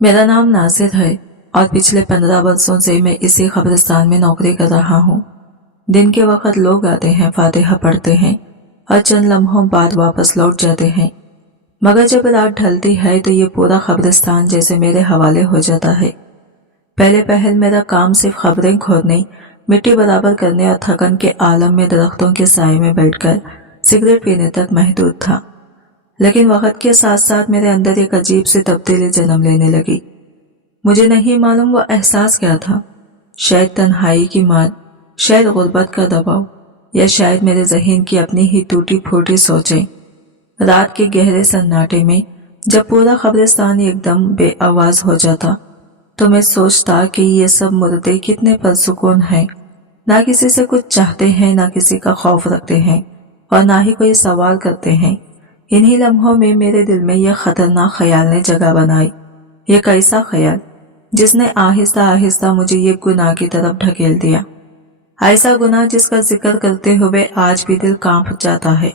मेरा नाम नासिर है और पिछले 15 वर्षों से मैं इसी कब्रिस्तान में नौकरी कर रहा हूँ। दिन के वक्त लोग आते हैं, फातिहा पढ़ते हैं और चंद लम्हों बाद वापस लौट जाते हैं, मगर जब रात ढलती है तो ये पूरा कब्रिस्तान जैसे मेरे हवाले हो जाता है। पहले पहल मेरा काम सिर्फ खबरें खोदने, मिट्टी बराबर करने और थकन के आलम में दरख्तों के साए में बैठकर सिगरेट पीने तक महदूद था, लेकिन वक्त के साथ साथ मेरे अंदर एक अजीब सी तब्दीली जन्म लेने लगी। मुझे नहीं मालूम वो एहसास क्या था, शायद तन्हाई की मार, शायद गुर्बत का दबाव, या शायद मेरे ज़हन की अपनी ही टूटी फूटी सोचें। रात के गहरे सन्नाटे में जब पूरा कब्रिस्तान एकदम बेआवाज हो जाता तो मैं सोचता कि ये सब मुर्दे कितने परसुकून हैं, ना किसी से कुछ चाहते हैं, ना किसी का खौफ रखते हैं और ना ही कोई सवाल करते हैं। इन्हीं लम्हों में मेरे दिल में यह खतरनाक ख्याल ने जगह बनाई, यह कैसा ख्याल जिसने आहिस्ता आहिस्ता मुझे ये गुनाह की तरफ ढकेल दिया। ऐसा गुनाह जिसका जिक्र करते हुए आज भी दिल कांप जाता है।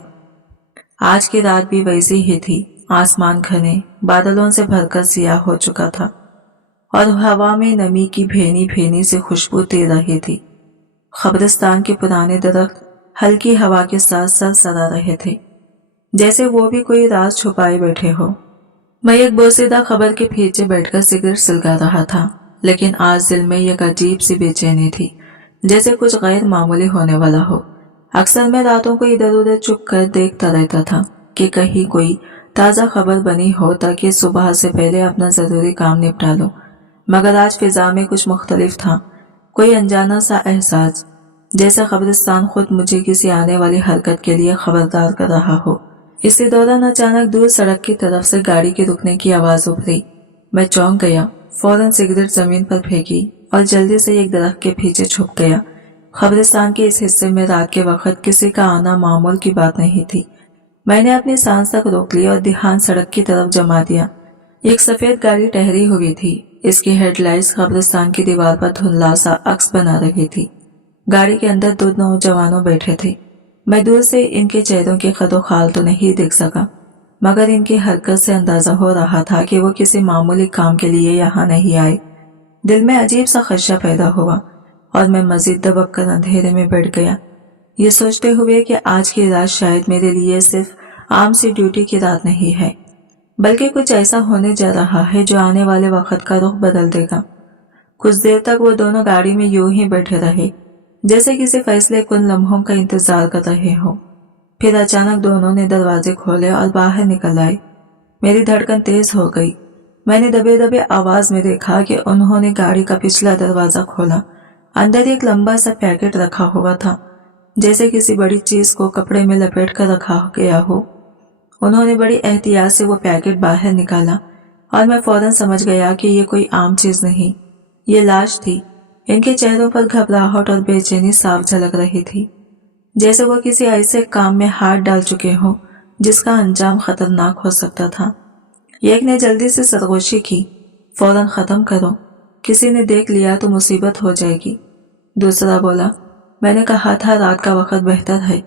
आज की रात भी वैसी ही थी। आसमान घने बादलों से भरकर सियाह हो चुका था और हवा में नमी की भेनी भेनी से खुशबू दे रही थी। कब्रिस्तान के पुराने दरख्त हल्की हवा के साथ सरसरा रहे थे, जैसे वो भी कोई राज छुपाए बैठे हो। मैं एक बोसीदा खबर के पीछे बैठकर सिगरेट सुलगा रहा था, लेकिन आज दिल में एक अजीब सी बेचैनी थी, जैसे कुछ गैर मामूली होने वाला हो। अक्सर मैं रातों को इधर उधर चुप कर देखता रहता था कि कहीं कोई ताज़ा खबर बनी हो ताकि सुबह से पहले अपना ज़रूरी काम निपटा लूं, मगर आज फिजा में कुछ मुख्तलिफ था। कोई अनजाना सा एहसास, जैसा कब्रिस्तान खुद मुझे किसी आने वाली हरकत के लिए खबरदार कर रहा हो। इसी दौरान अचानक दूर सड़क की तरफ से गाड़ी के रुकने की आवाज उभरी। मैं चौंक गया, फौरन सिगरेट जमीन पर फेंकी और जल्दी से एक दरख्त के पीछे छुप गया। कब्रिस्तान के इस हिस्से में रात के वक्त किसी का आना मामूल की बात नहीं थी। मैंने अपनी सांस तक रोक ली और ध्यान सड़क की तरफ जमा दिया। एक सफेद गाड़ी ठहरी हुई थी। इसकी हेडलाइट्स कब्रिस्तान की दीवार पर धुंधला सा अक्स बना रही थी। गाड़ी के अंदर 2 नौजवानों बैठे थे। मैं दूर से इनके चेहरों के खदोखाल तो नहीं देख सका, मगर इनकी हरकत से अंदाजा हो रहा था कि वो किसी मामूली काम के लिए यहाँ नहीं आए। दिल में अजीब सा खदशा पैदा हुआ और मैं मजीद दबक कर अंधेरे में बैठ गया, ये सोचते हुए कि आज की रात शायद मेरे लिए सिर्फ आम सी ड्यूटी की रात नहीं है, बल्कि कुछ ऐसा होने जा रहा है जो आने वाले वक्त का रुख बदल देगा। कुछ देर तक वो दोनों गाड़ी में यूं ही बैठे रहे, जैसे किसी फैसले कुन लम्हों का इंतजार कर रहे हो। फिर अचानक दोनों ने दरवाजे खोले और बाहर निकल आए। मेरी धड़कन तेज हो गई। मैंने दबे दबे आवाज में देखा कि उन्होंने गाड़ी का पिछला दरवाजा खोला। अंदर एक लंबा सा पैकेट रखा हुआ था, जैसे किसी बड़ी चीज को कपड़े में लपेट कर रखा गया हो। उन्होंने बड़ी एहतियात से वो पैकेट बाहर निकाला और मैं फौरन समझ गया कि ये कोई आम चीज नहीं, ये लाश थी। इनके चेहरों पर घबराहट और बेचैनी साफ झलक रही थी, जैसे वो किसी ऐसे काम में हाथ डाल चुके हों जिसका अंजाम खतरनाक हो सकता था। एक ने जल्दी से सरगोशी की, फौरन खत्म करो, किसी ने देख लिया तो मुसीबत हो जाएगी। दूसरा बोला, मैंने कहा था रात का वक्त बेहतर है,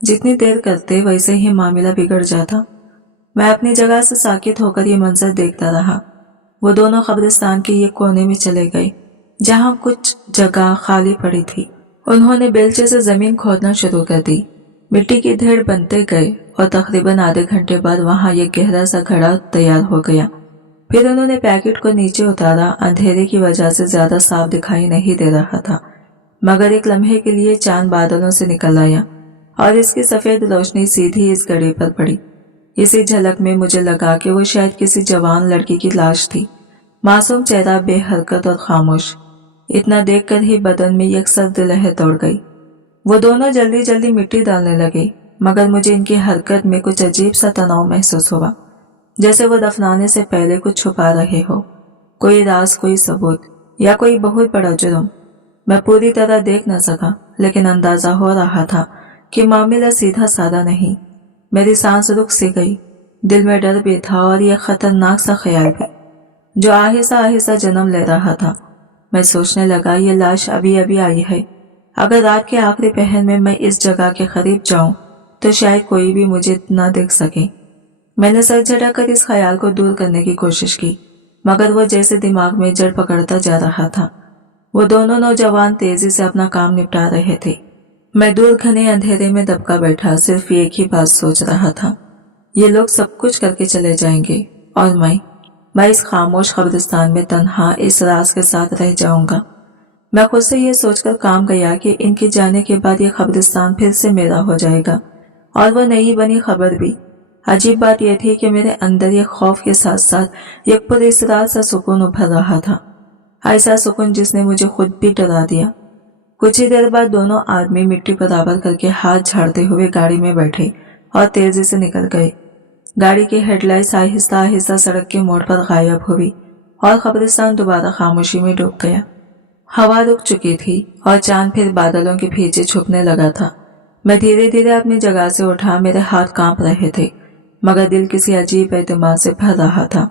जितनी देर करते वैसे ही मामला बिगड़ जाता। मैं अपनी जगह से साकित होकर ये मंजर देखता रहा। वो दोनों कब्रिस्तान के एक कोने में चले गए जहां कुछ जगह खाली पड़ी थी। उन्होंने बेलचे से जमीन खोदना शुरू कर दी। मिट्टी की ढेर बनते गए और तकरीबन आधे घंटे बाद वहां एक गहरा सा घड़ा तैयार हो गया। फिर उन्होंने पैकेट को नीचे उतारा। अंधेरे की वजह से ज्यादा साफ दिखाई नहीं दे रहा था, मगर एक लम्हे के लिए चांद बादलों से निकल आया और इसकी सफेद रोशनी सीधी इस घड़े पर पड़ी। इसी झलक में मुझे लगा कि वो शायद किसी जवान लड़की की लाश थी, मासूम चेहरा, बेहरकत और खामोश। इतना देखकर ही बदन में एक सर्द लहर दौड़ गई। वो दोनों जल्दी जल्दी मिट्टी डालने लगे, मगर मुझे इनकी हरकत में कुछ अजीब सा तनाव महसूस हुआ, जैसे वो दफनाने से पहले कुछ छुपा रहे हो, कोई राज, कोई सबूत या कोई बहुत बड़ा जुर्म। मैं पूरी तरह देख न सका, लेकिन अंदाजा हो रहा था कि मामला सीधा साधा नहीं। मेरी सांस रुक सी गई। दिल में डर भी था और यह खतरनाक सा ख्याल भी, जो आहिस्ता आहिस्ता जन्म ले रहा था। मैं सोचने लगा, ये लाश अभी अभी आई है। अगर रात के आखिरी पहर में मैं इस जगह के करीब जाऊं तो शायद कोई भी मुझे न देख सके। मैंने सर झटक कर इस ख्याल को दूर करने की कोशिश की, मगर वो जैसे दिमाग में जड़ पकड़ता जा रहा था। वो दोनों नौजवान तेजी से अपना काम निपटा रहे थे। मैं दूर घने अंधेरे में दबका बैठा सिर्फ एक ही बात सोच रहा था, ये लोग सब कुछ करके चले जाएंगे और मैं इस खामोश कब्रिस्तान में तन्हा इस राज के साथ रह जाऊंगा। मैं खुद से ये सोचकर काम गया कि इनके जाने के बाद ये कब्रिस्तान फिर से मेरा हो जाएगा और वो नई बनी खबर भी। अजीब बात यह थी कि मेरे अंदर ये खौफ के साथ साथ एक पुरस्रार सा सुकून उभर रहा था, ऐसा सुकून जिसने मुझे खुद भी डरा दिया। कुछ ही देर बाद दोनों आदमी मिट्टी बराबर करके हाथ झाड़ते हुए गाड़ी में बैठे और तेजी से निकल गए। गाड़ी की हेडलाइट्स आहिस्ता आहिस्ता सड़क के मोड़ पर गायब हुई और कब्रिस्तान दोबारा खामोशी में डूब गया। हवा रुक चुकी थी और चांद फिर बादलों के पीछे छुपने लगा था। मैं धीरे धीरे अपनी जगह से उठा, मेरे हाथ कांप रहे थे मगर दिल किसी अजीब एतमाद से भर रहा था,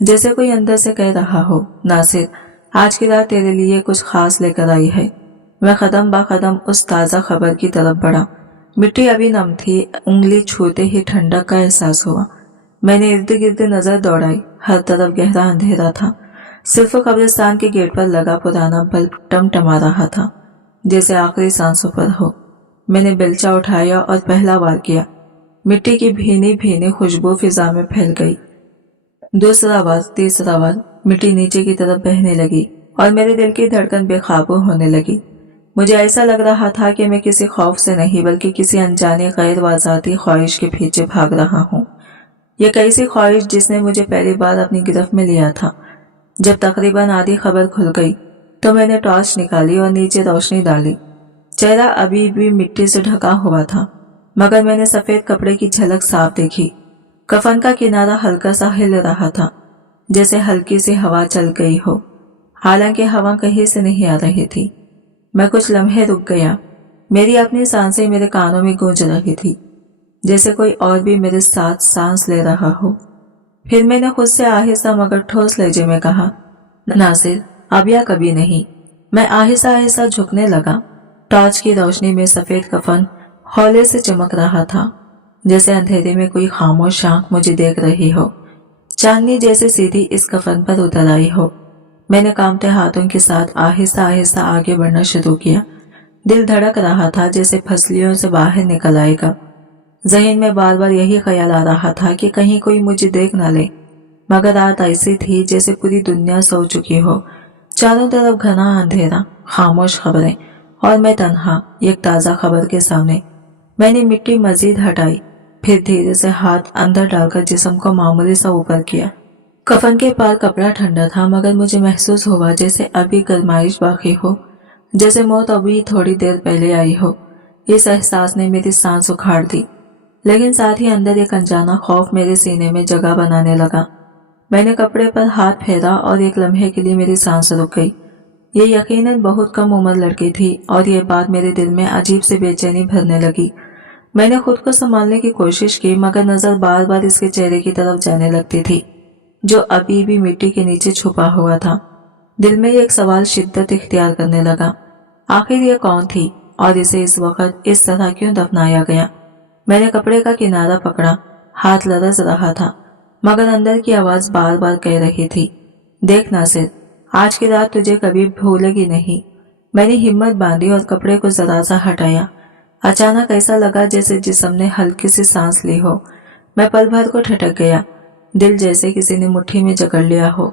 जैसे कोई अंदर से कह रहा हो, नासिर आज की रात तेरे लिए कुछ खास लेकर आई है। मैं कदम बा कदम उस ताज़ा खबर की तरफ बढ़ा। मिट्टी अभी नम थी, उंगली छूते ही ठंडक का एहसास हुआ। मैंने इर्द गिर्द नजर दौड़ाई, हर तरफ गहरा अंधेरा था। सिर्फ कब्रिस्तान के गेट पर लगा पुराना बल्ब टमटमा रहा था, जैसे आखिरी सांसों पर हो। मैंने बेलचा उठाया और पहला वार किया। मिट्टी की भीनी भीनी खुशबू फिजा में फैल गई। दूसरा वार, तीसरा वार, मिट्टी नीचे की तरफ बहने लगी और मेरे दिल की धड़कन बेकाबू होने लगी। मुझे ऐसा लग रहा था कि मैं किसी खौफ से नहीं बल्कि किसी अनजाने गैर वाजाती ख्वाहिश के पीछे भाग रहा हूँ। ये कैसी ख्वाहिश जिसने मुझे पहली बार अपनी गिरफ्त में लिया था। जब तकरीबन आधी खबर खुल गई तो मैंने टॉर्च निकाली और नीचे रोशनी डाली। चेहरा अभी भी मिट्टी से ढका हुआ था मगर मैंने सफेद कपड़े की झलक साफ देखी। कफन का किनारा हल्का सा हिल रहा था, जैसे हल्की सी हवा चल गई हो, हालांकि हवा कहीं से नहीं आ रही थी। मैं कुछ लम्हे रुक गया। मेरी अपनी सांसें मेरे कानों में गूंज रही थी, जैसे कोई और भी मेरे साथ सांस ले रहा हो। फिर मैंने खुद से आहिस्ता मगर ठोस लहजे में कहा, नासिर अब या कभी नहीं। मैं आहिस्ता आहिस्ता झुकने लगा। टॉर्च की रोशनी में सफेद कफन हौले से चमक रहा था, जैसे अंधेरे में कोई खामोश आंख मुझे देख रही हो। चांदनी जैसे सीधी इस कफन पर उतर आई हो। मैंने कांपते हाथों के साथ आहिस्ता आहिस्ता आगे बढ़ना शुरू किया। दिल धड़क रहा था जैसे फसलियों से बाहर निकल आएगा। ज़हन में बार बार यही ख्याल आ रहा था कि कहीं कोई मुझे देख न ले, मगर रात ऐसी थी जैसे पूरी दुनिया सो चुकी हो। चारों तरफ घना अंधेरा, खामोश खबरें और मैं तन्हा एक ताज़ा खबर के सामने। मैंने मिट्टी मजीद हटाई, फिर धीरे से हाथ अंदर डालकर जिस्म को मामूली सा ऊपर किया। कफन के पार कपड़ा ठंडा था मगर मुझे महसूस हुआ जैसे अभी गर्माइश बाकी हो, जैसे मौत अभी थोड़ी देर पहले आई हो। इस एहसास ने मेरी सांस उखाड़ दी, लेकिन साथ ही अंदर एक अनजाना खौफ मेरे सीने में जगह बनाने लगा। मैंने कपड़े पर हाथ फेरा और एक लम्हे के लिए मेरी सांस रुक गई। ये यकीनन बहुत कम उम्र लड़की थी और ये बात मेरे दिल में अजीब सी बेचैनी भरने लगी। मैंने खुद को संभालने की कोशिश की मगर नजर बार बार इसके चेहरे की तरफ जाने लगती थी, जो अभी भी मिट्टी के नीचे छुपा हुआ था। दिल में एक सवाल शिद्दत इख्तियार करने लगा, आखिर ये कौन थी और इसे इस वक्त इस तरह क्यों दफनाया गया। मैंने कपड़े का किनारा पकड़ा, हाथ लरज रहा था मगर अंदर की आवाज बार बार कह रही थी, देख नासिर आज की रात तुझे कभी भूलेगी नहीं। मैंने हिम्मत बांधी और कपड़े को जरा सा हटाया। अचानक ऐसा लगा जैसे जिस्म ने हल्की सी सांस ली हो। मैं पल भर को ठटक गया, दिल जैसे किसी ने मुट्ठी में जकड़ लिया हो।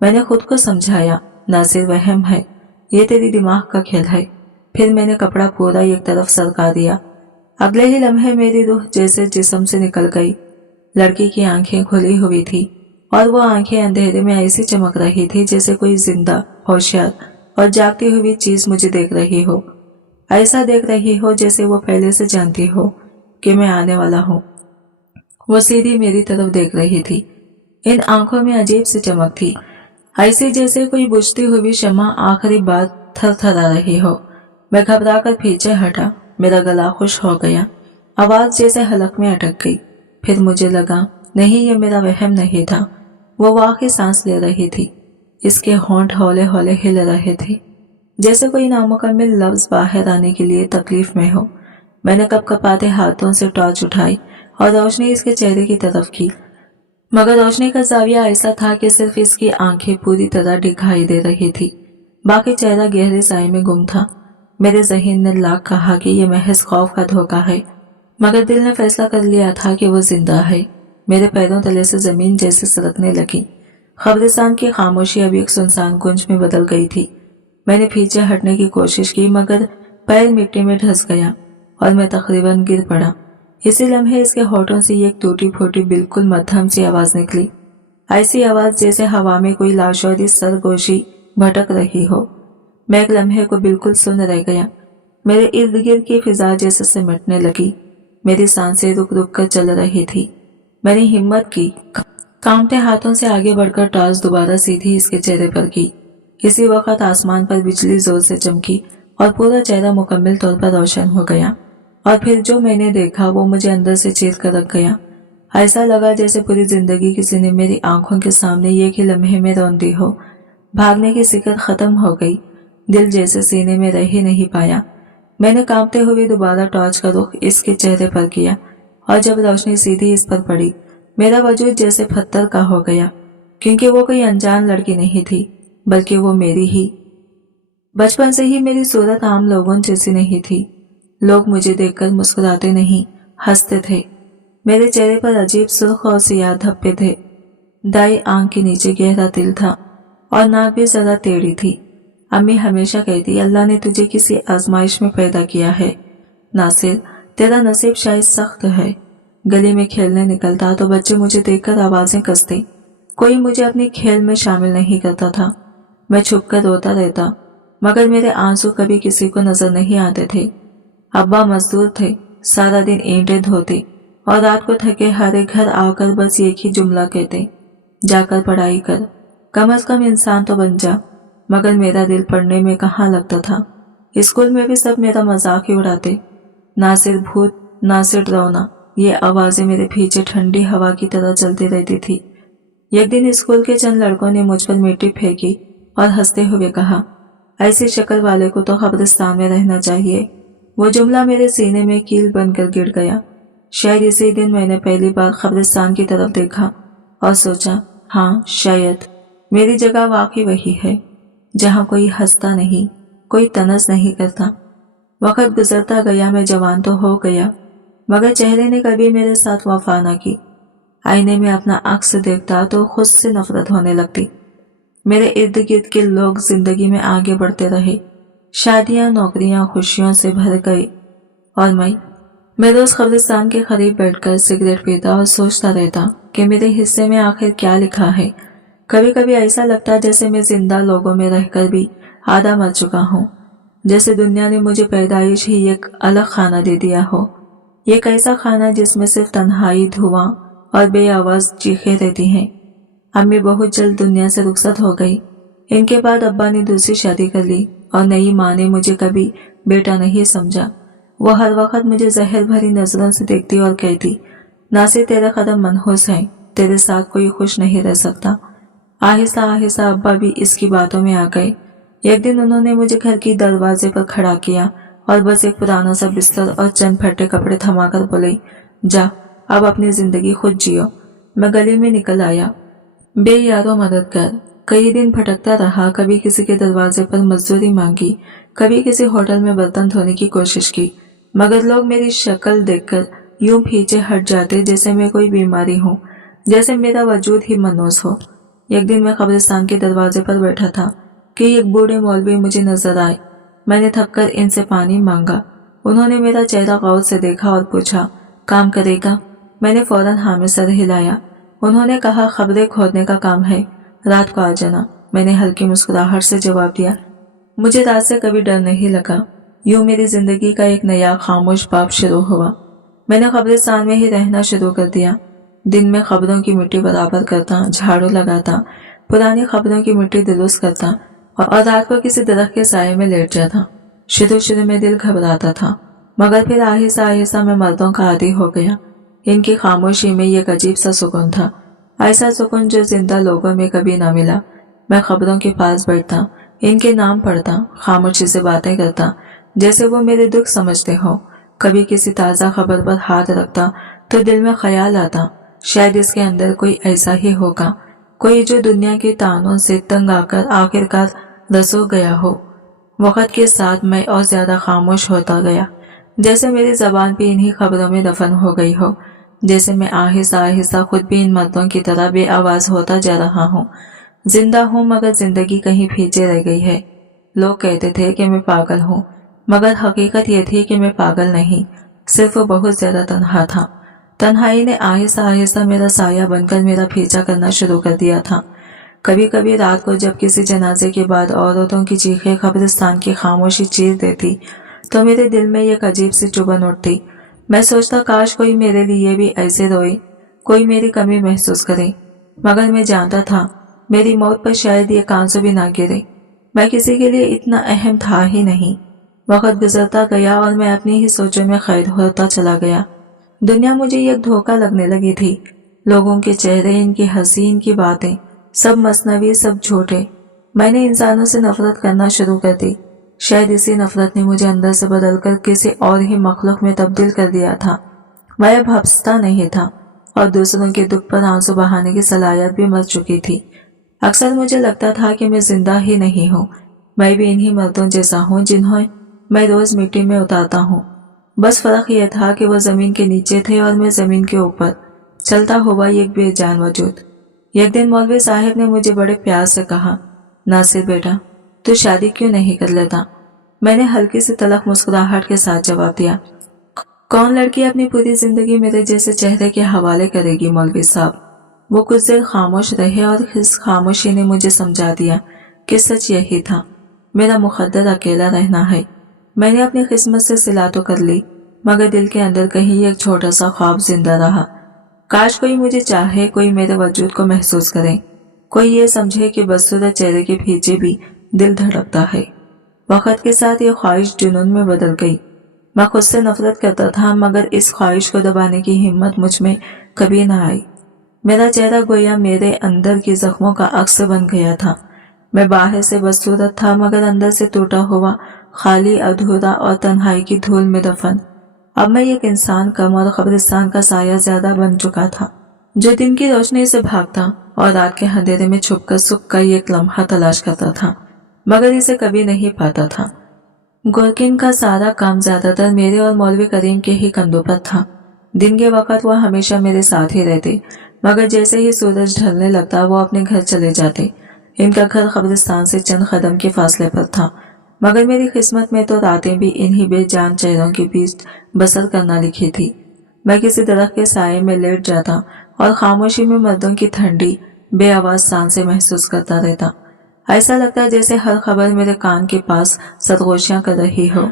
मैंने खुद को समझाया, नासिर वहम है, ये तेरी दिमाग का खेल है। फिर मैंने कपड़ा पूरा एक तरफ सरका दिया। अगले ही लम्हे मेरी रूह जैसे जिस्म से निकल गई। लड़की की आंखें खुली हुई थी और वो आंखें अंधेरे में ऐसी चमक रही थी जैसे कोई जिंदा, होशियार और जागती हुई चीज मुझे देख रही हो। ऐसा देख रही हो जैसे वो पहले से जानती हो कि मैं आने वाला हूँ। वो सीधी मेरी तरफ देख रही थी। इन आंखों में अजीब सी चमक थी, ऐसी जैसे कोई बुझती हुई शम्मा आखिरी बार थरथरा रही हो। मैं घबराकर पीछे हटा, मेरा गला खुश हो गया, आवाज जैसे हलक में अटक गई। फिर मुझे लगा नहीं, ये मेरा वहम नहीं था, वो वाकई सांस ले रही थी। इसके होंठ हौले हौले हिल रहे थे, जैसे कोई नामुकम्मल लफ्ज बाहर आने के लिए तकलीफ में हो। मैंने कपकपाते हाथों से टॉर्च उठाई और रोशनी इसके चेहरे की तरफ की। मगर रोशनी का जाविया ऐसा था कि सिर्फ इसकी आंखें पूरी तरह दिखाई दे रही थी, बाकी चेहरा गहरे साए में गुम था। मेरे ज़हन ने लाख कहा कि यह महज खौफ का धोखा है, मगर दिल ने फैसला कर लिया था कि वो जिंदा है। मेरे पैरों तले से जमीन जैसे सरकने लगी। खबरिस्तान की खामोशी अब एक सुनसान कुंज में बदल गई थी। मैंने पीछे हटने की कोशिश की, मगर पैर मिट्टी में धंस गया और मैं तकरीबन गिर पड़ा। इसी लम्हे इसके होठों से एक टूटी फूटी बिल्कुल मध्यम सी आवाज निकली, ऐसी आवाज जैसे हवा में कोई लाशौरी सरगोशी भटक रही हो। मैं एक लम्हे को बिल्कुल सुन रह गया। मेरे इर्द गिर्द की फिजा जैसे सिमटने लगी। मेरी सांसें रुक रुक कर चल रही थी। मैंने हिम्मत की, कांपते हाथों से आगे बढ़कर टॉर्च दोबारा सीधी इसके चेहरे पर की। इसी वक्त आसमान पर बिजली जोर से चमकी और पूरा चेहरा मुकम्मल तौर पर रोशन हो गया। और फिर जो मैंने देखा वो मुझे अंदर से चीर कर रख गया। ऐसा लगा जैसे पूरी जिंदगी किसी ने मेरी आंखों के सामने एक ही लम्हे में रौंद दी हो। भागने की फिक्र खत्म हो गई। दिल जैसे सीने में रह ही नहीं पाया। मैंने कांपते हुए दोबारा टॉर्च का रुख इसके चेहरे पर किया और जब रोशनी सीधी इस पर पड़ी, मेरा वजूद जैसे पत्थर का हो गया, क्योंकि वो कोई अनजान लड़की नहीं थी, बल्कि वो मेरी ही। बचपन से ही मेरी सूरत आम लोगों जैसी नहीं थी। लोग मुझे देखकर मुस्कुराते नहीं, हंसते थे। मेरे चेहरे पर अजीब सुर्ख और सियाह धब्बे थे। दाई आंख के नीचे गहरा तिल था और नाक भी जरा टेढ़ी थी। अम्मी हमेशा कहती, अल्लाह ने तुझे किसी आजमाइश में पैदा किया है नासिर, तेरा नसीब शायद सख्त है। गली में खेलने निकलता तो बच्चे मुझे देखकर आवाजें कसते। कोई मुझे अपने खेल में शामिल नहीं करता था। मैं छुपकर रोता रहता, मगर मेरे आंसू कभी किसी को नजर नहीं आते थे। अब्बा मजदूर थे, सारा दिन ईंटें धोते और रात को थके हारे घर आकर बस एक ही जुमला कहते, जाकर पढ़ाई कर, कम से कम इंसान तो बन जा। मगर मेरा दिल पढ़ने में कहाँ लगता था। स्कूल में भी सब मेरा मजाक ही उड़ाते। नासिर भूत, नासिर डरावना, ये आवाजें मेरे पीछे ठंडी हवा की तरह चलती रहती थी। एक दिन स्कूल के चंद लड़कों ने मुझ पर मिट्टी फेंकी और हंसते हुए कहा, ऐसी शक्ल वाले को तो कब्रिस्तान में रहना चाहिए। वो जुमला मेरे सीने में कील बनकर गिर गया। शायद इसी दिन मैंने पहली बार कब्रिस्तान की तरफ देखा और सोचा, हाँ शायद मेरी जगह वाकई वही है, जहाँ कोई हंसता नहीं, कोई तनस नहीं करता। वक्त गुजरता गया, मैं जवान तो हो गया, मगर चेहरे ने कभी मेरे साथ वफा न की। आईने में अपना अक्स देखता तो खुद से नफरत होने लगती। मेरे इर्द गिर्द के लोग जिंदगी में आगे बढ़ते रहे। शादियां, नौकरियां, खुशियों से भर गई और मैं रोज कब्रिस्तान के करीब बैठकर सिगरेट पीता और सोचता रहता कि मेरे हिस्से में आखिर क्या लिखा है। कभी कभी ऐसा लगता जैसे मैं जिंदा लोगों में रहकर भी आधा मर चुका हूँ, जैसे दुनिया ने मुझे पैदाइश ही एक अलग खाना दे दिया हो, एक ऐसा खाना जिसमें सिर्फ तन्हाई, धुआं और बेआवाज चीखें रहती हैं। अम्मी बहुत जल्द दुनिया से रुखसत हो गई। इनके बाद अब्बा ने दूसरी शादी कर ली और नई माँ ने मुझे कभी बेटा नहीं समझा। वो हर वक्त मुझे जहर भरी नजरों से देखती और कहती, नासिर तेरा कदम मनहूस है, तेरे साथ कोई खुश नहीं रह सकता। आहिस्ता आहिस्ता अब्बा भी इसकी बातों में आ गए। एक दिन उन्होंने मुझे घर की दरवाजे पर खड़ा किया और बस एक पुराना सा बिस्तर और चंद फटे कपड़े थमाकर बोले, जा अब अपनी जिंदगी खुद जियो। मैं गली में निकल आया, बेयारो मदद कर। कई दिन भटकता रहा, कभी किसी के दरवाजे पर मजदूरी मांगी, कभी किसी होटल में बर्तन धोने की कोशिश की, मगर लोग मेरी शक्ल देखकर यूं पीछे हट जाते जैसे मैं कोई बीमारी हूँ, जैसे मेरा वजूद ही मनोस हो। एक दिन मैं कब्रिस्तान के दरवाजे पर बैठा था कि एक बूढ़े मौलवी मुझे नजर आए। मैंने थककर इनसे पानी मांगा। उन्होंने मेरा चेहरा गौर से देखा और पूछा, काम करेगा? मैंने फौरन हाँ में सर हिलाया। उन्होंने कहा, खबरें खोदने का काम है, रात को आ जाना। मैंने हल्की मुस्कुराहट से जवाब दिया। मुझे रात से कभी डर नहीं लगा। यूं मेरी जिंदगी का एक नया खामोश बाब शुरू हुआ। मैंने कब्रिस्तान में ही रहना शुरू कर दिया। दिन में खबरों की मिट्टी बराबर करता, झाड़ू लगाता, पुरानी खबरों की मिट्टी दुरुस्त करता और रात को किसी दरख्त के साये में लेट जाता। शुरू में दिल घबराता था, मगर फिर आहिस्ता आहिस्ता मैं मर्दों का आदी हो गया। इनकी खामोशी में एक अजीब सा सुकून था, ऐसा सुकून जो जिंदा लोगों में कभी ना मिला। मैं खबरों के पास बैठता, इनके नाम पढ़ता, खामोशी से बातें करता जैसे वो मेरे दुख समझते हो। कभी किसी ताज़ा खबर पर हाथ रखता तो दिल में ख्याल आता, शायद इसके अंदर कोई ऐसा ही होगा, कोई जो दुनिया के तानों से तंग आकर आखिरकार रसो गया हो। वक्त के साथ मैं और ज्यादा खामोश होता गया, जैसे मेरी जबान भी इन्हीं खबरों में दफन हो गई हो, जैसे मैं आहिस्ता आहिस्ता खुद भी इन मर्दों की तरह बेआवाज होता जा रहा हूँ। जिंदा हूँ मगर जिंदगी कहीं पीछे रह गई है। लोग कहते थे कि मैं पागल हूँ, मगर हकीकत ये थी कि मैं पागल नहीं, सिर्फ बहुत ज्यादा तन्हा था। तन्हाई ने आहिस्ता आहिस्ता मेरा साया बनकर मेरा पीछा करना शुरू कर दिया था। कभी कभी रात को जब किसी जनाजे के बाद औरतों की चीखें कब्रिस्तान की खामोशी चीर देती, तो मेरे दिल में एक अजीब सी चुभन उठती। मैं सोचता काश कोई मेरे लिए भी ऐसे रोए, कोई मेरी कमी महसूस करे। मगर मैं जानता था मेरी मौत पर शायद ये आंसू भी ना गिरे। मैं किसी के लिए इतना अहम था ही नहीं। वक्त गुजरता गया और मैं अपनी ही सोचों में कैद होता चला गया। दुनिया मुझे एक धोखा लगने लगी थी। लोगों के चेहरे, इनकी हंसी, इनकी बातें, सब मसनवी, सब झूठे। मैंने इंसानों से नफरत करना शुरू कर दी। शायद इसी नफरत ने मुझे अंदर से बदलकर किसी और ही मखलूक में तब्दील कर दिया था। मैं अब हंसता नहीं था और दूसरों के दुख पर आंसू बहाने की सलाहियत भी मर चुकी थी। अक्सर मुझे लगता था कि मैं जिंदा ही नहीं हूँ, मैं भी इन्हीं मर्दों जैसा हूँ जिन्हें मैं रोज मिट्टी में उतारता हूँ। बस फर्क यह था कि वो जमीन के नीचे थे और मैं जमीन के ऊपर, चलता हुआ एक बेजान वजूद। एक दिन मौलवी साहब ने मुझे बड़े प्यार से कहा, नासिर बेटा, तू शादी क्यों नहीं कर लेता? मैंने हल्की सी तलख मुस्कुराहट के साथ जवाब दिया, कौन लड़की अपनी पूरी जिंदगी मेरे जैसे चेहरे के हवाले करेगी मौलवी साहब। वो कुछ देर खामोश रहे और इस खामोशी ने मुझे समझा दिया कि सच यही था, मेरा मुकद्दर अकेला रहना है। मैंने अपनी किस्मत से सिला तो कर ली, मगर दिल के अंदर कहीं एक छोटा सा ख्वाब जिंदा रहा। काश कोई मुझे चाहे, कोई मेरे वजूद को महसूस करे, कोई ये समझे कि बदसूरत चेहरे के पीछे भी दिल धड़कता है। वक्त के साथ ये ख्वाहिश जुनून में बदल गई। मैं खुद से नफरत करता था, मगर इस ख्वाहिश को दबाने की हिम्मत मुझ में कभी न आई। मेरा चेहरा गोया मेरे अंदर की जख्मों का अक्स बन गया था। मैं बाहर से बदसूरत था, मगर अंदर से टूटा हुआ, खाली, अधूरा और तन्हाई की धूल में दफन। अब मैं एक इंसान कम और कब्रिस्तान का साया ज्यादा बन चुका था, जो दिन की रोशनी से भागता और रात के अंधेरे में छुपकर सुख का एक लम्हा तलाश करता था, मगर इसे कभी नहीं पाता था। गोरकिन का सारा काम ज्यादातर मेरे और मौलवी करीम के ही कंधों पर था। दिन के वक्त वह हमेशा मेरे साथ ही रहते, मगर जैसे ही सूरज ढलने लगता वो अपने घर चले जाते। इनका घर कब्रिस्तान से चंद कदम के फासले पर था, मगर मेरी किस्मत में तो रातें भी इन्हीं बेजान चेहरों के बीच बसर करना लिखी थी। मैं किसी दरख्त के साये में लेट जाता और खामोशी में मर्दों की ठंडी बेआवाज सांसें महसूस करता रहता। ऐसा लगता जैसे हर खबर मेरे कान के पास सरगोशियां कर रही हो।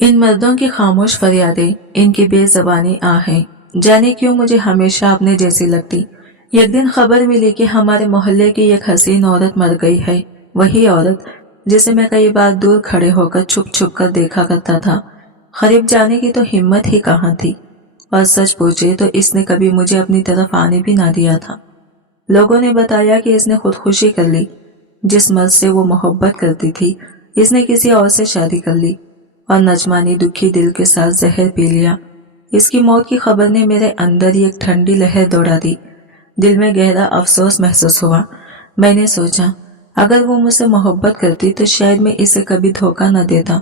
इन मर्दों की खामोश फरियादें, इनकी बेजबानी आहें, जाने क्यों मुझे हमेशा अपने जैसी लगती। एक दिन खबर मिली कि हमारे मोहल्ले की एक हसीन औरत मर गई है। वही औरत जिसे मैं कई बार दूर खड़े होकर छुप छुप कर देखा करता था। करीब जाने की तो हिम्मत ही कहाँ थी, और सच पूछे तो इसने कभी मुझे अपनी तरफ आने भी ना दिया था। लोगों ने बताया कि इसने खुदकुशी कर ली। जिस मर्द से वो मोहब्बत करती थी, इसने किसी और से शादी कर ली और नजमा ने दुखी दिल के साथ जहर पी लिया। इसकी मौत की खबर ने मेरे अंदर एक ठंडी लहर दौड़ा दी। दिल में गहरा अफसोस महसूस हुआ। मैंने सोचा, अगर वो मुझसे मोहब्बत करती तो शायद मैं इसे कभी धोखा न देता,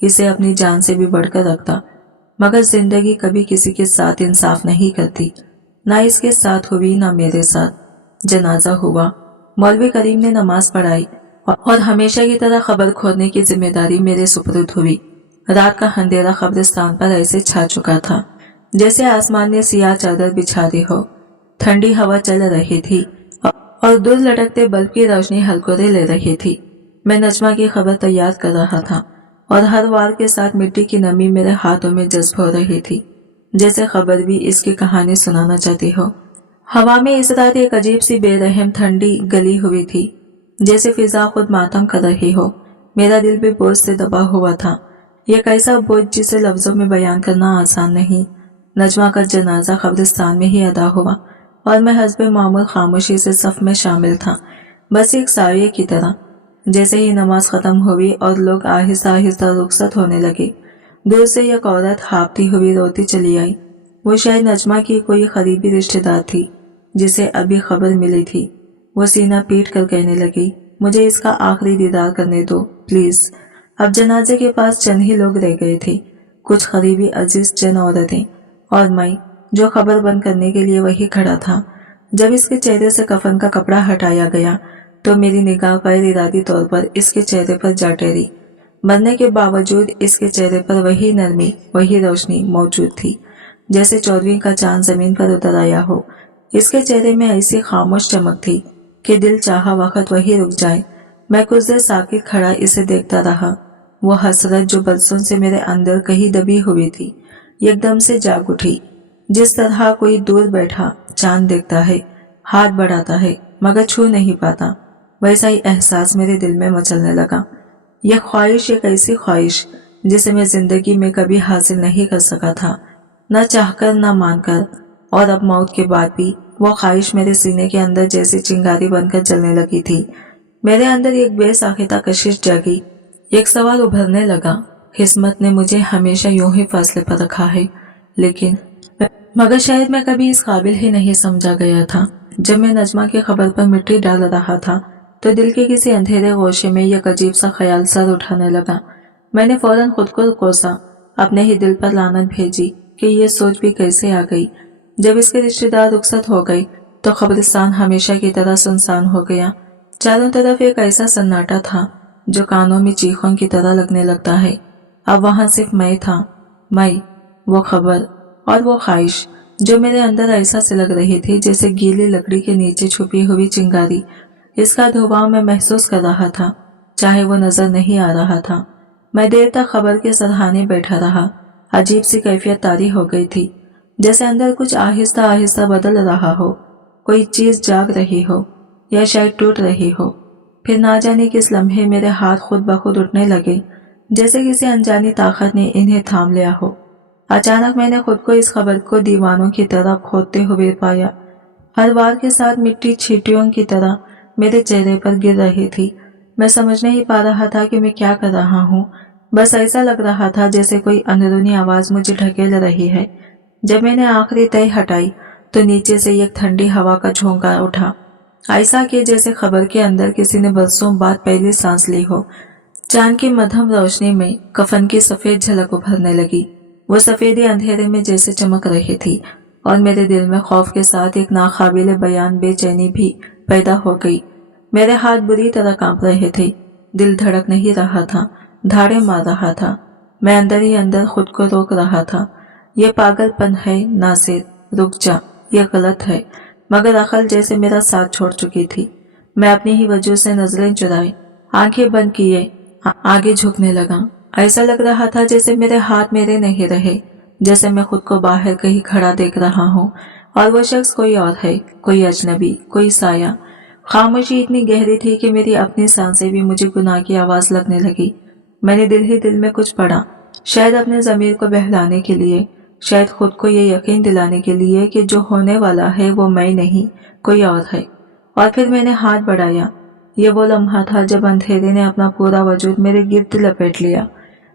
इसे अपनी जान से भी बढ़कर रखता। मगर जिंदगी कभी किसी के साथ इंसाफ नहीं करती, ना इसके साथ हुई ना मेरे साथ। जनाजा हुआ, मौलवी करीम ने नमाज पढ़ाई और हमेशा की तरह खबर खोदने की जिम्मेदारी मेरे सुपुर्द हुई। रात का अंधेरा कब्रिस्तान पर ऐसे छा चुका था जैसे आसमान ने सियाह चादर बिछा दी हो। ठंडी हवा चल रही थी और दूर लटकते बल्ब की रोशनी हलकोरे ले रही थी। मैं नजमा की खबर तैयार कर रहा था और हर वार के साथ मिट्टी की नमी मेरे हाथों में जज्ब हो रही थी, जैसे खबर भी इसकी कहानी सुनाना चाहती हो। हवा में इस रात एक अजीब सी बेरहम ठंडी गली हुई थी, जैसे फिजा खुद मातम कर रही हो। मेरा दिल भी बोझ से दबा हुआ था, एक ऐसा बोझ जिसे लफ्जों में बयान करना आसान नहीं। नजमा का जनाजा कब्रिस्तान में ही अदा हुआ और मैं हस्बे मामूल खामोशी से सफ में शामिल था, बस एक साये की तरह। जैसे ही नमाज खत्म हुई और लोग आहिस्ता आहिस्ता रुखसत होने लगे, दूर से एक औरत हाँफती हुई रोती चली आई। वो शायद नजमा की कोई करीबी रिश्तेदार थी जिसे अभी खबर मिली थी। वो सीना पीट कर कहने लगी, मुझे इसका आखिरी दीदार करने दो प्लीज। अब जनाजे के पास चंद ही लोग रह गए थे, कुछ करीबी अजीज जन औरतें और मैं, जो खबर बंद करने के लिए वही खड़ा था। जब इसके चेहरे से कफन का कपड़ा हटाया गया तो मेरी निगाह गैर इरादी तौर पर इसके चेहरे पर जा ठहरी। मरने के बावजूद इसके चेहरे पर वही नरमी, वही रोशनी मौजूद थी, जैसे 14वीं का चांद जमीन पर उतर आया हो। इसके चेहरे में ऐसी खामोश चमक थी कि दिल चाहा वक्त वही रुक जाए। मैं कुछ देर साकित खड़ा इसे देखता रहा। वो हसरत जो बरसों से मेरे अंदर कहीं दबी हुई थी, एकदम से जाग उठी। जिस तरह कोई दूर बैठा चांद देखता है, हाथ बढ़ाता है मगर छू नहीं पाता, वैसा ही एहसास मेरे दिल में मचलने लगा। यह ख्वाहिश एक ऐसी ख्वाहिश जिसे मैं जिंदगी में कभी हासिल नहीं कर सका था, न चाहकर न मानकर, और अब मौत के बाद भी वो ख्वाहिश मेरे सीने के अंदर जैसी चिंगारी बनकर जलने लगी थी। मेरे अंदर एक बेसाख्ता कशिश जागी, एक सवाल उभरने लगा, किस्मत ने मुझे हमेशा यूं ही फासले पर रखा है, लेकिन मगर शायद मैं कभी इस काबिल ही नहीं समझा गया था। जब मैं नजमा की खबर पर मिट्टी डाल रहा था तो दिल के किसी अंधेरे गोशे में एक अजीब सा ख्याल सर उठाने लगा। मैंने फौरन खुद को कोसा, अपने ही दिल पर लानत भेजी कि ये सोच भी कैसे आ गई। जब इसके रिश्तेदार रुखसत हो गए तो कब्रिस्तान हमेशा की तरह सुनसान हो गया। चारों तरफ एक ऐसा सन्नाटा था जो कानों में चीखों की तरह लगने लगता है। अब वहां सिर्फ मैं था, मैं, वो खबर और वो ख्वाहिश जो मेरे अंदर ऐसा सिलक रही थी जैसे गीली लकड़ी के नीचे छुपी हुई चिंगारी। इसका धुआं मैं महसूस कर रहा था, चाहे वो नजर नहीं आ रहा था। मैं देर तक खबर के सरहाने बैठा रहा। अजीब सी कैफियत तारी हो गई थी, जैसे अंदर कुछ आहिस्ता आहिस्ता बदल रहा हो, कोई चीज जाग रही हो या शायद टूट रही हो। फिर ना जाने किस लम्हे मेरे हाथ खुद ब खुद उठने लगे, जैसे किसी अनजानी ताकत ने इन्हें थाम लिया हो। अचानक मैंने खुद को इस खबर को दीवानों की तरह खोदते हुए पाया। हर बार के साथ मिट्टी छींटियों की तरह मेरे चेहरे पर गिर रही थी। मैं समझ नहीं पा रहा था कि मैं क्या कर रहा हूँ। बस ऐसा लग रहा था जैसे कोई अंदरूनी आवाज मुझे ढकेल रही है। जब मैंने आखिरी तय हटाई तो नीचे से एक ठंडी हवा का झोंका उठा, ऐसा कि जैसे खबर के अंदर किसी ने बरसों बाद पहली सांस ली हो। चांद की मध्यम रोशनी में कफन की सफेद झलक उभरने लगी। वो सफेदी अंधेरे में जैसे चमक रही थी और मेरे दिल में खौफ के साथ एक नाकाबिले बयान बेचैनी भी पैदा हो गई। मेरे हाथ बुरी तरह कांप रहे थे, दिल धड़क नहीं रहा था, धाड़े मार रहा था। मैं अंदर ही अंदर खुद को रोक रहा था। ये पागलपन है नासिर, रुक जा, ये गलत है। मगर अकल जैसे मेरा साथ छोड़ चुकी थी। मैं अपनी ही वजह से नजरें चुराई, आंखें बंद किए आगे झुकने लगा। ऐसा लग रहा था जैसे मेरे हाथ मेरे नहीं रहे, जैसे मैं खुद को बाहर कहीं खड़ा देख रहा हूँ और वो शख्स कोई और है, कोई अजनबी, कोई साया। खामोशी इतनी गहरी थी कि मेरी अपनी सांसें भी मुझे गुनाह की आवाज लगने लगी। मैंने दिल ही दिल में कुछ पढ़ा, शायद अपने ज़मीर को बहलाने के लिए, शायद खुद को ये यकीन दिलाने के लिए कि जो होने वाला है वो मैं नहीं, कोई और है। और फिर मैंने हाथ बढ़ाया। ये वो लम्हा था जब अंधेरे ने अपना पूरा वजूद मेरे गिर्द लपेट लिया।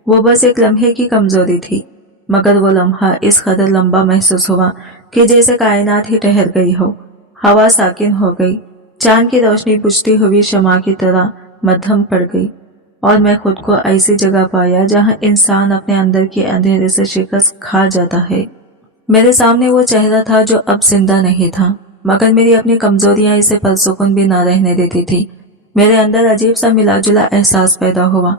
वो बस एक लम्हे की कमजोरी थी, मगर वो लम्हा इस कदर लंबा महसूस हुआ कि जैसे कायनात ही ठहर गई हो। हवा साकिन हो गई, चांद की रोशनी बुझती हुई शमा की तरह मध्यम पड़ गई और मैं खुद को ऐसी जगह पाया जहां इंसान अपने अंदर के अंधेरे से शिकस्त खा जाता है। मेरे सामने वो चेहरा था जो अब जिंदा नहीं था, मगर मेरी अपनी कमजोरियां इसे परसुकून भी ना रहने देती थी। मेरे अंदर अजीब सा मिला जुला एहसास पैदा हुआ,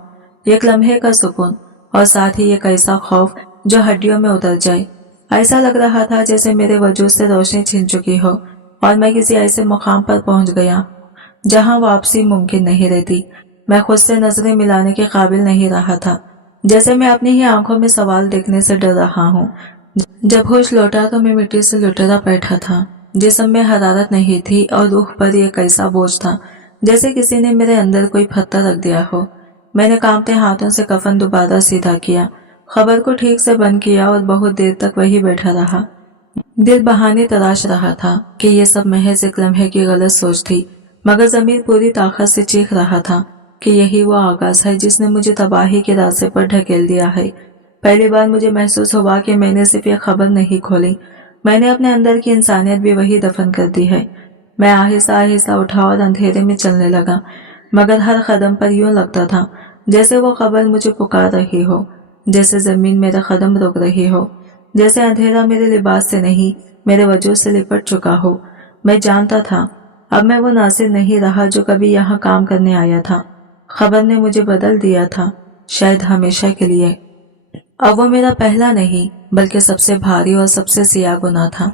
एक लम्हे का सुकून और साथ ही एक ऐसा खौफ जो हड्डियों में उतर जाए। ऐसा लग रहा था जैसे मेरे वजूद से रोशनी छिन चुकी हो और मैं किसी ऐसे मुकाम पर पहुंच गया जहां वापसी मुमकिन नहीं रहती। मैं खुद से नजरें मिलाने के काबिल नहीं रहा था, जैसे मैं अपनी ही आंखों में सवाल देखने से डर रहा हूँ। जब होश लौटा तो मैं मिट्टी से लुटेरा बैठा था, जिस्म में हरारत नहीं थी और रूह पर एक ऐसा बोझ था जैसे किसी ने मेरे अंदर कोई पत्थर रख दिया हो। मैंने कांपते हाथों से कफन दोबारा सीधा किया, खबर को ठीक से बंद किया और बहुत देर तक वही बैठा रहा। दिल बहाने तलाश रहा था कि ये सब महज एक लम्हे की गलत सोच थी, मगर ज़मीर पूरी ताकत से चीख रहा था कि यही वो आगाज है जिसने मुझे तबाही के रास्ते पर ढकेल दिया है। पहली बार मुझे महसूस हुआ कि मैंने सिर्फ ये खबर नहीं खोली, मैंने अपने अंदर की इंसानियत भी वही दफन कर दी है। मैं आहिस्ता आहिस्ता उठा और अंधेरे में चलने लगा, मगर हर कदम पर यूं लगता था जैसे वो खबर मुझे पुकार रही हो, जैसे जमीन मेरा कदम रोक रही हो, जैसे अंधेरा मेरे लिबास से नहीं मेरे वजूद से लिपट चुका हो। मैं जानता था अब मैं वो नासिर नहीं रहा जो कभी यहाँ काम करने आया था। खबर ने मुझे बदल दिया था, शायद हमेशा के लिए। अब वो मेरा पहला नहीं बल्कि सबसे भारी और सबसे सियाह गुनाह था।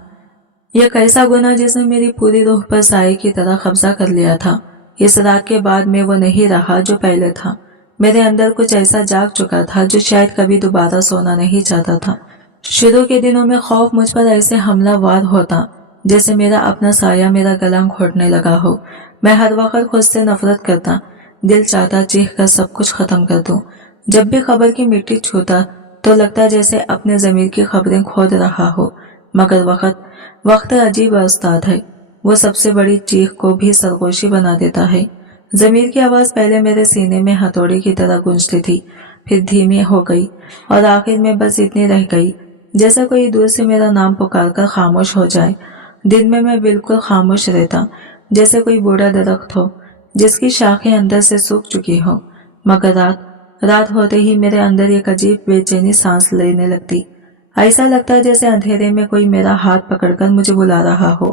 यह कैसा गुनाह जिसने मेरी पूरी रूह पर साए की तरह कब्जा कर लिया था। इस रात के बाद मैं वो नहीं रहा जो पहले था। मेरे अंदर कुछ ऐसा जाग चुका था जो शायद कभी दोबारा सोना नहीं चाहता था। शुरू के दिनों में खौफ मुझ पर ऐसे हमलावार होता जैसे मेरा अपना साया मेरा गला घोटने लगा हो। मैं हर वक्त खुद से नफरत करता, दिल चाहता चीख कर सब कुछ खत्म कर दूं। जब भी खबर की मिट्टी छूता तो लगता जैसे अपने ज़मीर की खबरें खोद रहा हो। मगर वक्त अजीब उस्ताद है, वो सबसे बड़ी चीख को भी सरगोशी बना देता है। ज़मीर की आवाज़ पहले मेरे सीने में हथौड़े की तरह गूंजती थी, फिर धीमी हो गई और आखिर में बस इतनी रह गई जैसा कोई दूर से मेरा नाम पुकार कर खामोश हो जाए। दिन में मैं बिल्कुल खामोश रहता, जैसे कोई बूढ़ा दरख्त हो जिसकी शाखें अंदर से सूख चुकी हो। मगर रात होते ही मेरे अंदर एक अजीब बेचैनी सांस लेने लगती। ऐसा लगता जैसे अंधेरे में कोई मेरा हाथ पकड़कर मुझे बुला रहा हो।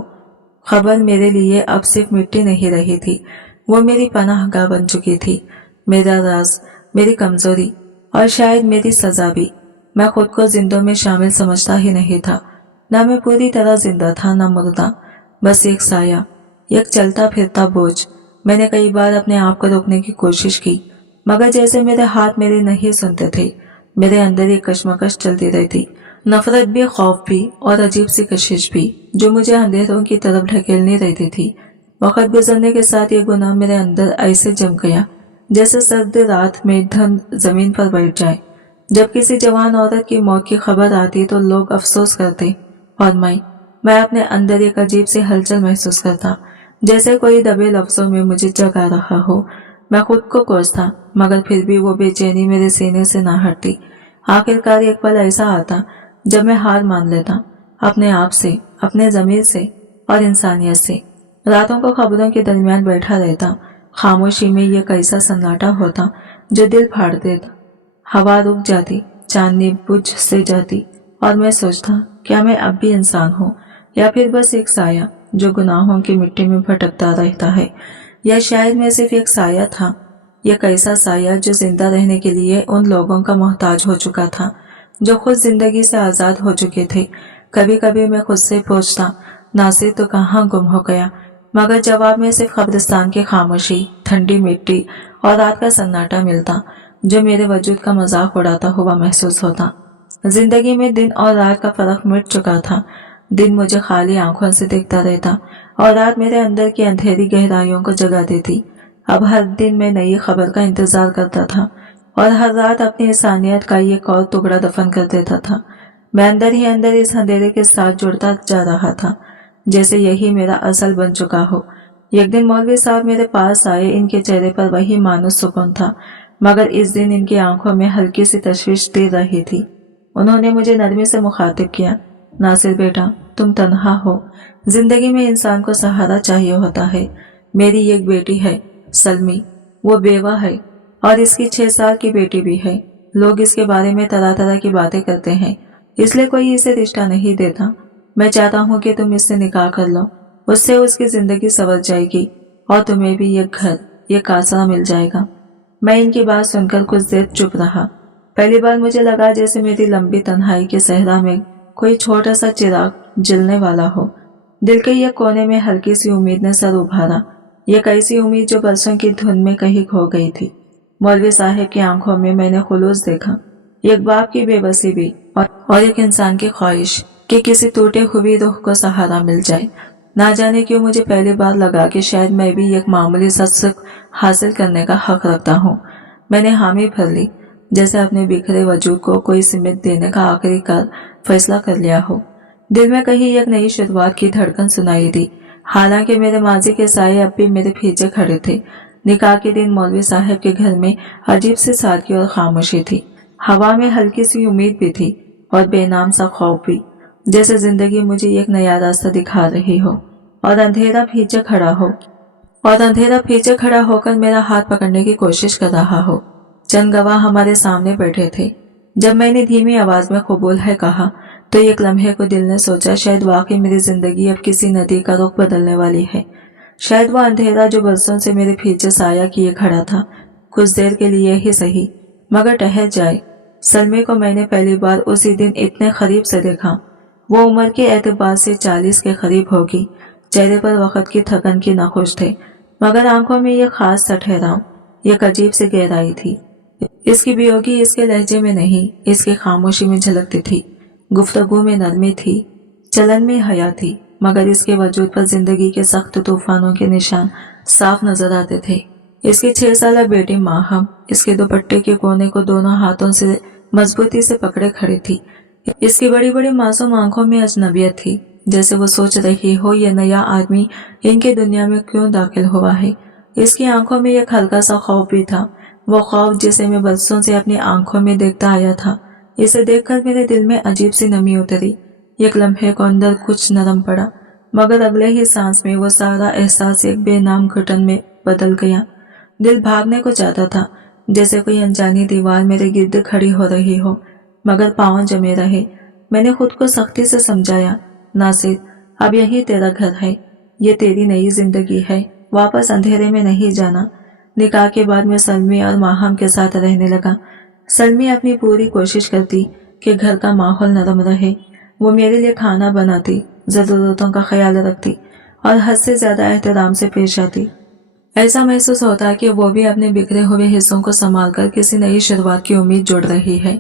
खबर मेरे लिए अब सिर्फ मिट्टी नहीं रही थी, वो मेरी पनाहगाह बन चुकी थी, मेरा राज, मेरी कमजोरी और शायद मेरी सजा भी। मैं खुद को जिंदों में शामिल समझता ही नहीं था। ना मैं पूरी तरह जिंदा था ना मुर्दा, बस एक साया, एक चलता फिरता बोझ। मैंने कई बार अपने आप को रोकने की कोशिश की, मगर जैसे मेरे हाथ मेरे नहीं सुनते थे। मेरे अंदर एक कश्मकश चलती रहती, नफरत भी, खौफ भी और अजीब सी कशिश भी जो मुझे अंधेरों की तरफ ढकेलनी रहती थी। वक्त गुजरने के साथ ये गुनाह मेरे अंदर ऐसे जम गया जैसे सर्द रात में धुंध जमीन पर बैठ जाए। जब किसी जवान औरत की मौत की खबर आती तो लोग अफसोस करते और मैं अपने अंदर एक अजीब सी हलचल महसूस करता, जैसे कोई दबे लफ्जों में मुझे जगा रहा हो। मैं खुद को कोसता, मगर फिर भी वो बेचैनी मेरे सीने से ना हटती। आखिरकार एक पल ऐसा आता जब मैं हार मान लेता, अपने आप से, अपने ज़मीर से और इंसानियत से। रातों को खबरों के दरमियान बैठा रहता, खामोशी में ये कैसा सन्नाटा होता जो दिल फाड़ देता। हवा रुक जाती, चांदनी बुझ से जाती और मैं सोचता क्या मैं अब भी इंसान हूँ या फिर बस एक साया जो गुनाहों की मिट्टी में भटकता रहता है। या शायद मैं सिर्फ एक साया था, यह कैसा साया जो जिंदा रहने के लिए उन लोगों का मोहताज हो चुका था जो खुद जिंदगी से आज़ाद हो चुके थे। कभी कभी मैं खुद से पूछता, नासिर तो कहाँ गुम हो गया, मगर जवाब में सिर्फ कब्रिस्तान की खामोशी, ठंडी मिट्टी और रात का सन्नाटा मिलता जो मेरे वजूद का मजाक उड़ाता हुआ महसूस होता। जिंदगी में दिन और रात का फर्क मिट चुका था। दिन मुझे खाली आंखों से देखता रहता और रात मेरे अंदर की अंधेरी गहराइयों को जगा देती। अब हर दिन मैं नई खबर का इंतजार करता था और हर रात अपनी इंसानियत का एक और टुकड़ा दफन कर देता था। मैं अंदर ही अंदर इस अंधेरे के साथ जुड़ता जा रहा था, जैसे यही मेरा असल बन चुका हो। एक दिन मौलवी साहब मेरे पास आए, इनके चेहरे पर वही मानूस सुकून था, मगर इस दिन इनकी आंखों में हल्की सी तशवीश दे रही थी। उन्होंने मुझे नरमी से मुखातिब किया, नासिर बेटा, तुम तन्हा हो, जिंदगी में इंसान को सहारा चाहिए होता है। मेरी एक बेटी है सलमी, वो बेवा है और इसकी 6 साल की बेटी भी है। लोग इसके बारे में तरह तरह की बातें करते हैं, इसलिए कोई इसे रिश्ता नहीं देता। मैं चाहता हूँ कि तुम इससे निकाह कर लो, उससे उसकी जिंदगी संवर जाएगी और तुम्हें भी एक घर, एक आसरा मिल जाएगा। मैं इनकी बात सुनकर कुछ देर चुप रहा। पहली बार मुझे लगा जैसे मेरी लंबी तन्हाई के सहरा में कोई छोटा सा चिराग जलने वाला हो। दिल के एक कोने में हल्की सी उम्मीद ने सर उभारा, एक ऐसी उम्मीद जो बरसों की धुन में कहीं खो गई थी। मौलवी साहब की आंखों में मैंने खुलूस देखा, एक बाप की बेबसी भी और एक इंसान की ख्वाहिश कि किसी टूटे हुई रूह को सहारा मिल जाए। ना जाने क्यों मुझे पहली बार लगा कि शायद मैं भी एक मामूली सा सुख हासिल करने का हक रखता हूँ। मैंने हामी भर ली, जैसे अपने बिखरे वजूद को कोई सिमत देने का आखिरी फैसला कर लिया हो। दिल में कहीं एक नई शुरुआत की धड़कन सुनाई दी। हालांकि मेरे माजी के साये अब भी मेरे पीछे खड़े थे। निकाह के दिन मौलवी साहब के घर में अजीब सी सादगी और खामोशी थी। हवा में हल्की सी उम्मीद भी थी और बेनाम सा खौफ भी, जैसे जिंदगी मुझे एक नया रास्ता दिखा रही हो और अंधेरा पीछे खड़ा होकर मेरा हाथ पकड़ने की कोशिश कर रहा हो। चंद गवाह हमारे सामने बैठे थे। जब मैंने धीमी आवाज में कबूल है कहा तो एक लम्हे को दिल ने सोचा शायद वाकई मेरी जिंदगी अब किसी नदी का रुख बदलने वाली है। शायद वो अंधेरा जो बरसों से मेरे पीछे साया किए खड़ा था कुछ देर के लिए ही सही मगर ठहर जाए। सलमे को मैंने पहली बार उसी दिन इतने करीब से देखा। वो उम्र के एतबार से 40 के करीब होगी। चेहरे पर वक्त की थकन की नाखुश थे मगर आंखों में ये खास सा ठहराव, एक अजीब सी गहराई थी। इसकी बेयोगी इसके लहजे में नहीं, इसकी खामोशी में झलकती थी। गुफ्तगू में नरमी थी, चलन में हया थी, मगर इसके वजूद पर जिंदगी के सख्त तूफानों के निशान साफ नजर आते थे। इसकी 6 साल बेटी माहम इसके दुपट्टे के कोने को दोनों हाथों से मजबूती से पकड़े खड़ी थी। इसकी बड़ी बड़ी मासूम आंखों में अजनबियत थी, जैसे वो सोच रही हो ये नया आदमी इनकी दुनिया में क्यों दाखिल हुआ है। इसकी आंखों में एक हल्का सा खौफ भी था, वो खौफ जिसे मैं बरसों से अपनी आंखों में देखता आया था। इसे देखकर मेरे दिल में अजीब सी नमी उतरी। एक लम्हे को अंदर कुछ नरम पड़ा मगर अगले ही सांस में वो सारा एहसास एक बेनाम घुटन में बदल गया। दिल भागने को चाहता था, जैसे कोई अनजानी दीवार मेरे गिर्द खड़ी हो रही हो मगर पांव जमे रहे। मैंने खुद को सख्ती से समझाया, नासिर अब यही तेरा घर है, ये तेरी नई जिंदगी है, वापस अंधेरे में नहीं जाना। निकाह के बाद मैं सलमी और माहम के साथ रहने लगा। सलमी अपनी पूरी कोशिश करती कि घर का माहौल नरम रहे। वो मेरे लिए खाना बनाती, जरूरतों का ख्याल रखती और हद से ज्यादा एहतराम से पेश आती। ऐसा महसूस होता कि वो भी अपने बिखरे हुए हिस्सों को संभालकर किसी नई शुरुआत की उम्मीद जोड़ रही है।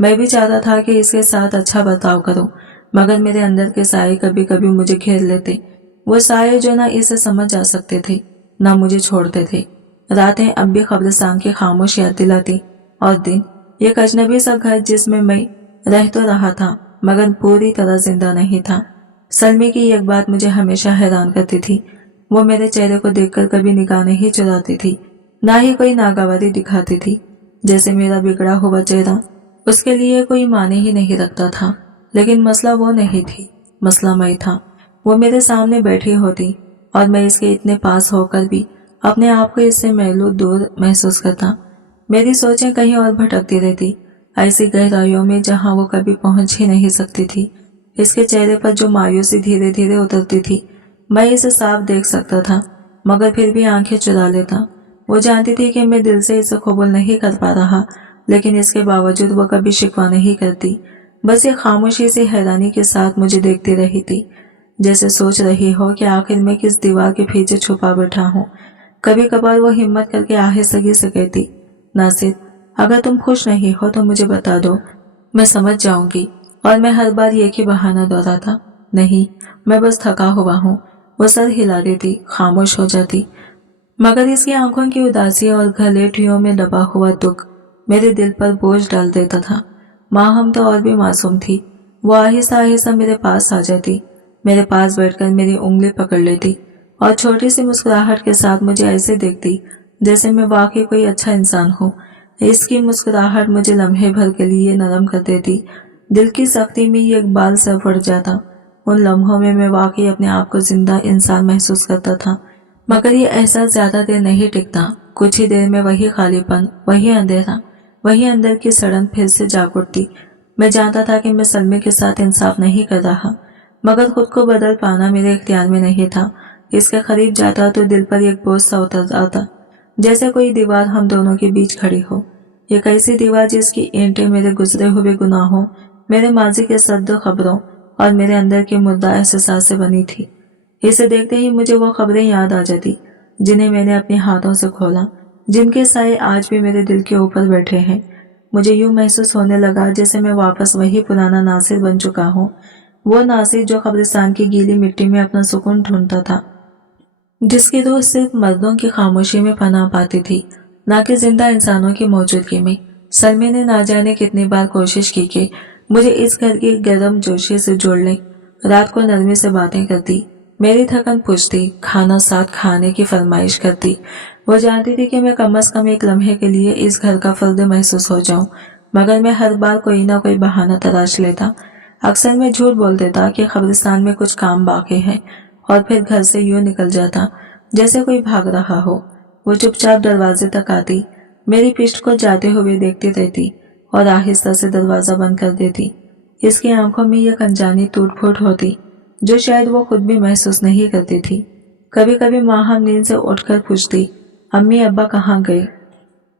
मैं भी चाहता था कि इसके साथ अच्छा बर्ताव करूं, मगर मेरे अंदर के साए कभी कभी मुझे घेर लेते। वो साए जो ना इसे समझ आ सकते थे ना मुझे छोड़ते थे। रातें अब भी कब्रिस्तान की खामोश याद दिलाती और दिन एक अजनबी सा घर जिसमें मैं रह तो रहा था मगर पूरी तरह जिंदा नहीं था। सलमी की एक बात मुझे हमेशा हैरान करती थी, वो मेरे चेहरे को देखकर कभी निगाह नहीं चुराती थी, ना ही कोई नागवारी दिखाती थी, जैसे मेरा बिगड़ा हुआ चेहरा उसके लिए कोई माने ही नहीं रखता था। लेकिन मसला वो नहीं थी, मसला मैं था। वो मेरे सामने बैठी होती और मैं इसके इतने पास होकर भी अपने आप को इससे महलूद दूर महसूस करता। मेरी सोचें कहीं और भटकती रहती, ऐसी गहराइयों में जहां वो कभी पहुंच ही नहीं सकती थी। इसके चेहरे पर जो मायूसी धीरे धीरे उतरती थी, मैं इसे साफ देख सकता था, मगर फिर भी आंखें चुरा लेता। वो जानती थी कि मैं दिल से इसे कबूल नहीं कर पा रहा, लेकिन इसके बावजूद वो कभी शिकवा नहीं करती। बस ये खामोशी से हैरानी के साथ मुझे देखती रही थी, जैसे सोच रही हो कि आखिर मैं किस दीवार के पीछे छुपा बैठा हूँ। कभी कभार वो हिम्मत करके आहिस्तगी से कहती, नासिर अगर तुम खुश नहीं हो तो मुझे बता दो, मैं समझ जाऊंगी। और मैं हर बार एक ही बहाना दोहराता, नहीं मैं बस थका हुआ हूँ। वो सर हिला देती, खामोश हो जाती, मगर इसकी आंखों की उदासी और घलेटियों में दबा हुआ दुख मेरे दिल पर बोझ डाल देता था। माहम तो और भी मासूम थी। वो आहिस्ता आहिस्ता मेरे पास आ जाती, मेरे पास बैठकर मेरी उंगली पकड़ लेती और छोटी सी मुस्कुराहट के साथ मुझे ऐसे देखती जैसे मैं वाकई कोई अच्छा इंसान हूँ। इसकी मुस्कुराहट मुझे लम्हे भर के लिए नरम कर देती। दिल की सख्ती में ये एक बाल सर पड़ जाता। उन लम्हों में मैं वाकई अपने आप को जिंदा इंसान महसूस करता था, मगर ये एहसास ज्यादा देर नहीं टिकता। कुछ ही देर में वही खालीपन, वही अंधेरा, वही अंदर की सड़न फिर से जाग उठती। मैं जानता था कि मैं सलमे के साथ इंसाफ नहीं कर रहा, मगर खुद को बदल पाना मेरे इख्तियार में नहीं था। इसके करीब जाता तो दिल पर एक बोझ सा उतर आता, जैसे कोई दीवार हम दोनों के बीच खड़ी हो। एक ऐसी दीवार जिसकी ईंटें मेरे गुजरे हुए गुनाहों, मेरे माजी के सद्द खबरों और मेरे अंदर के मुद्दा एहसास से बनी थी। इसे देखते ही मुझे वो खबरें याद आ जाती जिन्हें मैंने अपने हाथों से खोला, जिनके साए आज भी मेरे दिल के ऊपर बैठे हैं। मुझे यूं महसूस होने लगा जैसे मैं वापस वही पुराना नासिर बन चुका हूँ, वो नासिर जो कब्रिस्तान की गीली मिट्टी में अपना सुकून ढूंढता था, जिसकी रूह सिर्फ मर्दों की खामोशी में पनाह पाती थी, ना कि जिंदा इंसानों की मौजूदगी में। सलमे ने ना जाने कितनी बार कोशिश की कि मुझे इस घर की गर्म जोशी से जोड़ ले। रात को नरमी से बातें करती, मेरी थकन पूछती, खाना साथ खाने की फरमाइश करती। वो जानती थी कि मैं कम से कम एक लम्हे के लिए इस घर का फर्द महसूस हो जाऊं, मगर मैं हर बार कोई ना कोई बहाना तलाश लेता। अक्सर मैं झूठ बोल देता कि कब्रिस्तान में कुछ काम बाकी है और फिर घर से यूं निकल जाता जैसे कोई भाग रहा हो। वो चुपचाप दरवाजे तक आती, मेरी पिष्ट को जाते हुए देखती रहती और आहिस्ता से दरवाजा बंद कर देती। इसकी आंखों में एक अनजानी टूट फूट होती जो शायद वो खुद भी महसूस नहीं करती थी। कभी कभी माँ हम नींद से उठकर पूछती, अम्मी अब्बा कहाँ गए?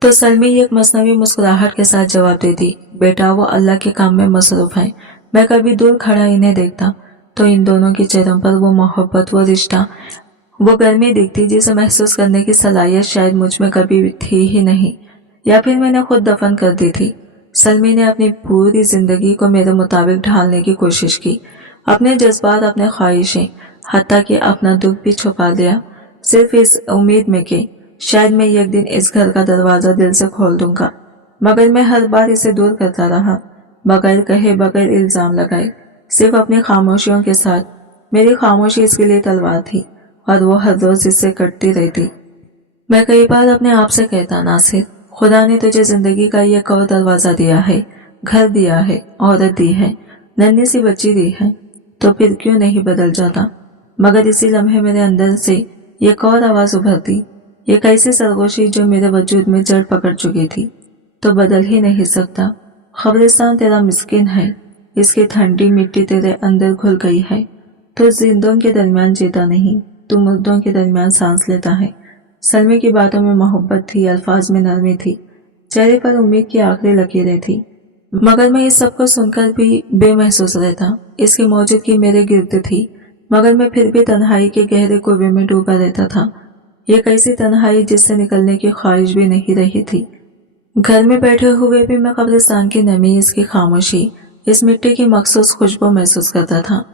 तो सलमी एक मसनवी मुस्कुराहट के साथ जवाब देती, बेटा वो अल्लाह के काम में मसरूफ है। मैं कभी दूर खड़ा इन्हें देखता तो इन दोनों के चेहरों पर वो मोहब्बत, वो रिश्ता, वो गर्मी दिखती जिसे महसूस करने की सलाहियत शायद मुझ में कभी भी थी ही नहीं, या फिर मैंने खुद दफन कर दी थी। सलमी ने अपनी पूरी जिंदगी को मेरे मुताबिक ढालने की कोशिश की, अपने जज्बात, अपने ख्वाहिशें, हत्ता कि अपना दुख भी छुपा लिया, सिर्फ इस उम्मीद में कि शायद मैं एक दिन इस घर का दरवाजा दिल से खोल दूंगा। मगर मैं हर बार इसे दूर करता रहा, बगैर कहे, बगैर इल्जाम लगाए, सिर्फ अपनी खामोशियों के साथ। मेरी खामोशी इसके लिए तलवार थी और वो हर रोज इससे कटती रहती। मैं कई बार अपने आप से कहता, नासिर खुदा ने तुझे जिंदगी का एक और दरवाजा दिया है, घर दिया है, औरत दी है, नन्ही सी बच्ची दी है, तो फिर क्यों नहीं बदल जाता? मगर इसी लम्हे मेरे अंदर से एक और आवाज उभरती, एक ऐसी सरगोशी जो मेरे वजूद में जड़ पकड़ चुकी थी, तो बदल ही नहीं सकता। कब्रिस्तान तेरा मिस्किन है, इसकी ठंडी मिट्टी तेरे अंदर घुल गई है। तो जिंदों के दरमियान जीता नहीं, तू मुर्दों के दरमियान सांस लेता है। सलमी की बातों में मोहब्बत थी, अल्फाज में नरमी थी, चेहरे पर उम्मीद की आखिरी लकीरें थी। मगर मैं इस सब को सुनकर भी बेमहसूस रहता। इसकी मौजूदगी मेरे गिर्द थी, मगर मैं फिर भी तन्हाई के गहरे कुएं में डूबा रहता था। एक ऐसी तन्हाई जिससे निकलने की ख्वाहिश भी नहीं रही थी। घर में बैठे हुए भी मैं कब्रिस्तान की नमी, इसकी खामोशी, इस मिट्टी की मखसूस खुशबू महसूस करता था।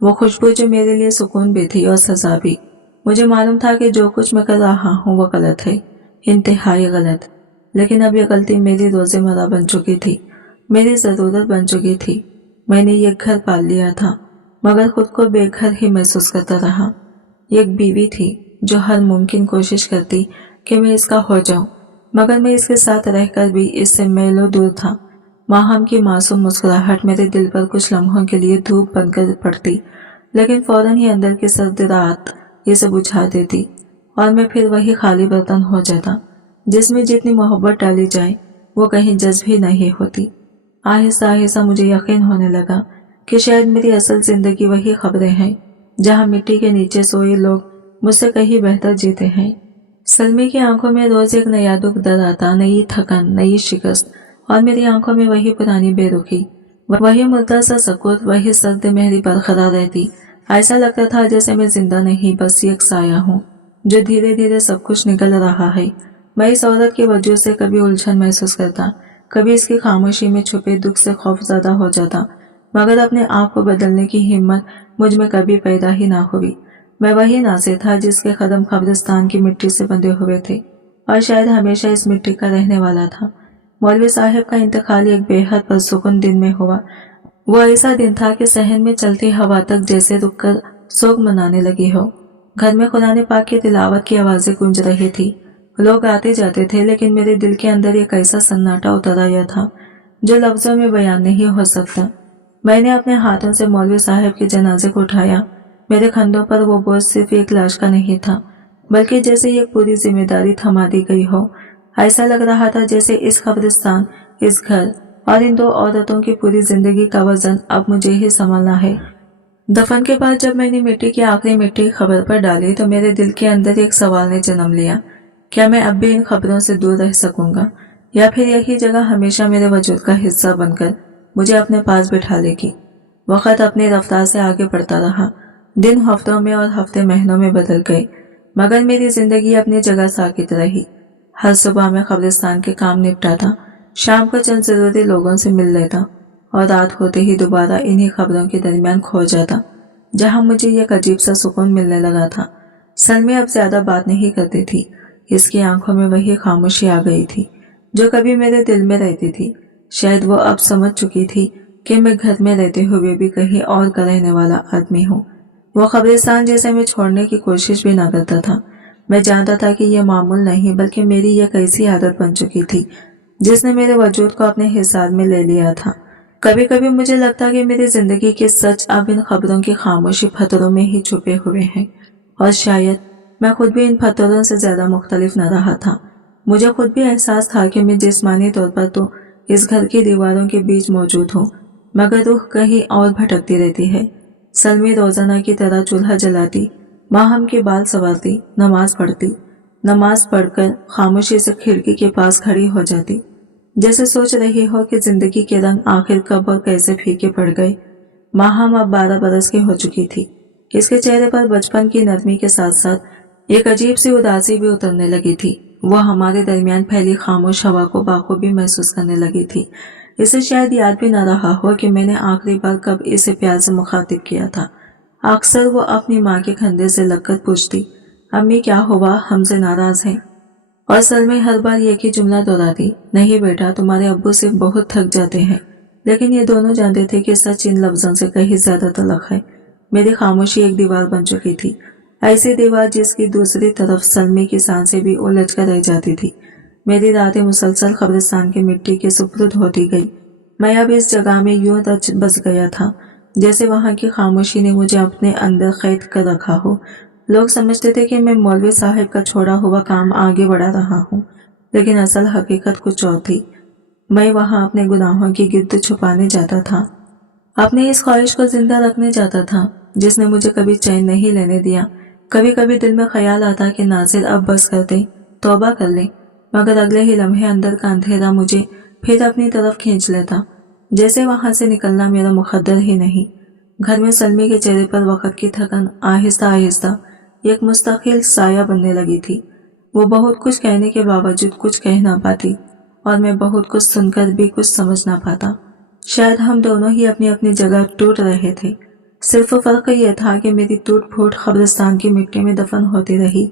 वो खुशबू जो मेरे लिए सुकून भी थी और सजा भी। मुझे मालूम था कि जो कुछ मैं कर रहा हूँ वो गलत है, इंतहाई गलत। लेकिन अब यह गलती मेरी रोज़मर्रा बन चुकी थी, मेरी ज़रूरत बन चुकी थी। मैंने ये घर पाल लिया था, मगर खुद को बेघर ही महसूस करता रहा। एक बीवी थी जो हर मुमकिन कोशिश करती कि मैं इसका हो जाऊं, मगर मैं इसके साथ रहकर भी इससे मैलों दूर था। माहम की मासूम मुस्कुराहट मेरे दिल पर कुछ लम्हों के लिए धूप बनकर पड़ती, लेकिन फौरन ही अंदर की सर्द रात इसे बुझा देती और मैं फिर वही खाली बर्तन हो जाता जिसमें जितनी मोहब्बत डाली जाए वो कहीं जज्ब ही नहीं होती। आहिस्ता आहिस्ता मुझे यकीन होने लगा कि शायद मेरी असल जिंदगी वही खबरें हैं जहाँ मिट्टी के नीचे सोए लोग मुझसे कहीं बेहतर जीते हैं। सलमी की आंखों में रोज एक नया दुख दर आता, नई थकन, नई शिकस्त, और मेरी आंखों में वही पुरानी बेरुखी, वही मुर्दा सा सकूत, वही सर्द मेहरी बरकरार रहती। ऐसा लगता था जैसे मैं जिंदा नहीं, बस एक साया हूँ जो धीरे धीरे सब कुछ निकल रहा है। मैं इस औरत के वजूद से कभी उलझन महसूस करता, कभी इसकी खामोशी में छुपे दुख से खौफजदा हो जाता, मगर अपने आप को बदलने की हिम्मत मुझ में कभी पैदा ही ना हुई। मैं वही नासिर था जिसके कदम कब्रिस्तान की मिट्टी से बंधे हुए थे और शायद हमेशा इस मिट्टी का रहने वाला था। मौलवी साहब का इंतकाल एक बेहद पुरसुकून दिन में हुआ। वो ऐसा दिन था कि सहन में चलती हवा तक जैसे रुककर सोग मनाने लगी हो। घर में कुरान पाक की तिलावत की आवाजें गूंज रही थी, लोग आते जाते थे, लेकिन मेरे दिल के अंदर एक ऐसा सन्नाटा उतर आया था जो लफ्जों में बयान नहीं हो सकता। मैंने अपने हाथों से मौलवी साहब के जनाजे को उठाया। मेरे कंधों पर वो बोझ सिर्फ एक लाश का नहीं था, बल्कि जैसे एक पूरी जिम्मेदारी थमा दी गई हो। ऐसा लग रहा था जैसे इस कब्रिस्तान, इस घर और इन दो औरतों की पूरी जिंदगी का वजन अब मुझे ही संभालना है। दफन के बाद जब मैंने मिट्टी की आखिरी मिट्टी खबर पर डाली तो मेरे दिल के अंदर एक सवाल ने जन्म लिया, क्या मैं अब भी इन खबरों से दूर रह सकूंगा, या फिर यही जगह हमेशा मेरे वजूद का हिस्सा बनकर मुझे अपने पास बिठा लेगी। वक्त अपनी रफ्तार से आगे बढ़ता रहा, दिन हफ्तों में और हफ्ते महीनों में बदल गए, मगर मेरी जिंदगी अपनी जगह साकित रही। हर सुबह मैं कब्रिस्तान के काम निपटाता, शाम को चंद जरूरी लोगों से मिल लेता और रात होते ही दोबारा इन्हीं खबरों के दरमियान खो जाता, जहां मुझे एक अजीब सा सुकून मिलने लगा था। सलमी अब ज्यादा बात नहीं करती थी, इसकी आंखों में वही खामोशी आ गई थी जो कभी मेरे दिल में रहती थी। शायद वो अब समझ चुकी थी कि मैं घर में रहते हुए भी कहीं और का रहने वाला आदमी हूँ। वो कब्रिस्तान जैसे मैं छोड़ने की कोशिश भी ना करता था। मैं जानता था कि यह मामूल नहीं बल्कि मेरी एक ऐसी आदत बन चुकी थी جس نے میرے وجود کو اپنے حصار میں لے لیا تھا۔ کبھی کبھی مجھے لگتا کہ میری زندگی کے سچ اب ان خبروں کی خاموشی پتھروں میں ہی چھپے ہوئے ہیں، اور شاید میں خود بھی ان پتھروں سے زیادہ مختلف نہ رہا تھا۔ مجھے خود بھی احساس تھا کہ میں جسمانی طور پر تو اس گھر کی دیواروں کے بیچ موجود ہوں، مگر روح کہیں اور بھٹکتی رہتی ہے۔ سلمی روزانہ کی طرح چولہا جلاتی، ماہم کے بال سنوارتی، نماز پڑھتی، نماز پڑھ کر خاموشی سے کھڑکی کے پاس کھڑی ہو جاتی، جیسے سوچ رہی ہو کہ زندگی کے رنگ آخر کب اور کیسے پھیکے پڑ گئے۔ ماہم اب 12 برس کی ہو چکی تھی۔ اس کے چہرے پر بچپن کی نرمی کے ساتھ ساتھ ایک عجیب سی اداسی بھی اترنے لگی تھی۔ وہ ہمارے درمیان پھیلی خاموش ہوا کو بخوبی محسوس کرنے لگی تھی۔ اسے شاید یاد بھی نہ رہا ہو کہ میں نے آخری بار کب اسے پیار سے مخاطب کیا تھا۔ اکثر وہ اپنی ماں کے کندھے سے لگ کر پوچھتی، امی کیا ہوا، ہم سے ناراض ہیں؟ اور سلمی ہر بار ایک ہی جملہ دہراتی، نہیں بیٹا، تمہارے ابو سے بہت تھک جاتے ہیں۔ لیکن یہ دونوں جانتے تھے کہ سچ ان لفظوں سے کہیں زیادہ تلخ ہے۔ میری خاموشی ایک دیوار بن چکی تھی، ایسی دیوار جس کی دوسری طرف سلمی کی سانسیں بھی الجھ کر رہ جاتی تھی۔ میری راتیں مسلسل قبرستان کی مٹی کے سپرد ہوتی گئی۔ میں اب اس جگہ میں یوں رچ بس گیا تھا جیسے وہاں کی خاموشی نے مجھے اپنے اندر قید کر رکھا ہو۔ لوگ سمجھتے تھے کہ میں مولوی صاحب کا چھوڑا ہوا کام آگے بڑھا رہا ہوں، لیکن اصل حقیقت کچھ اور تھی۔ میں وہاں اپنے گناہوں کی گرد چھپانے جاتا تھا، اپنی اس خواہش کو زندہ رکھنے جاتا تھا جس نے مجھے کبھی چین نہیں لینے دیا۔ کبھی کبھی دل میں خیال آتا کہ ناصر اب بس کر دے، توبہ کر لے، مگر اگلے ہی لمحے اندر کا اندھیرا مجھے پھر اپنی طرف کھینچ لیتا، جیسے وہاں سے نکلنا میرا مقدر ہی نہیں۔ گھر میں سلمی کے چہرے پر وقت کی تھکن آہستہ آہستہ ایک مستقل سایہ بننے لگی تھی۔ وہ بہت کچھ کہنے کے باوجود کچھ کہہ نہ پاتی، اور میں بہت کچھ سن کر بھی کچھ سمجھ نہ پاتا۔ شاید ہم دونوں ہی اپنی اپنی جگہ ٹوٹ رہے تھے، صرف فرق یہ تھا کہ میری ٹوٹ پھوٹ قبرستان کی مٹی میں دفن ہوتی رہی،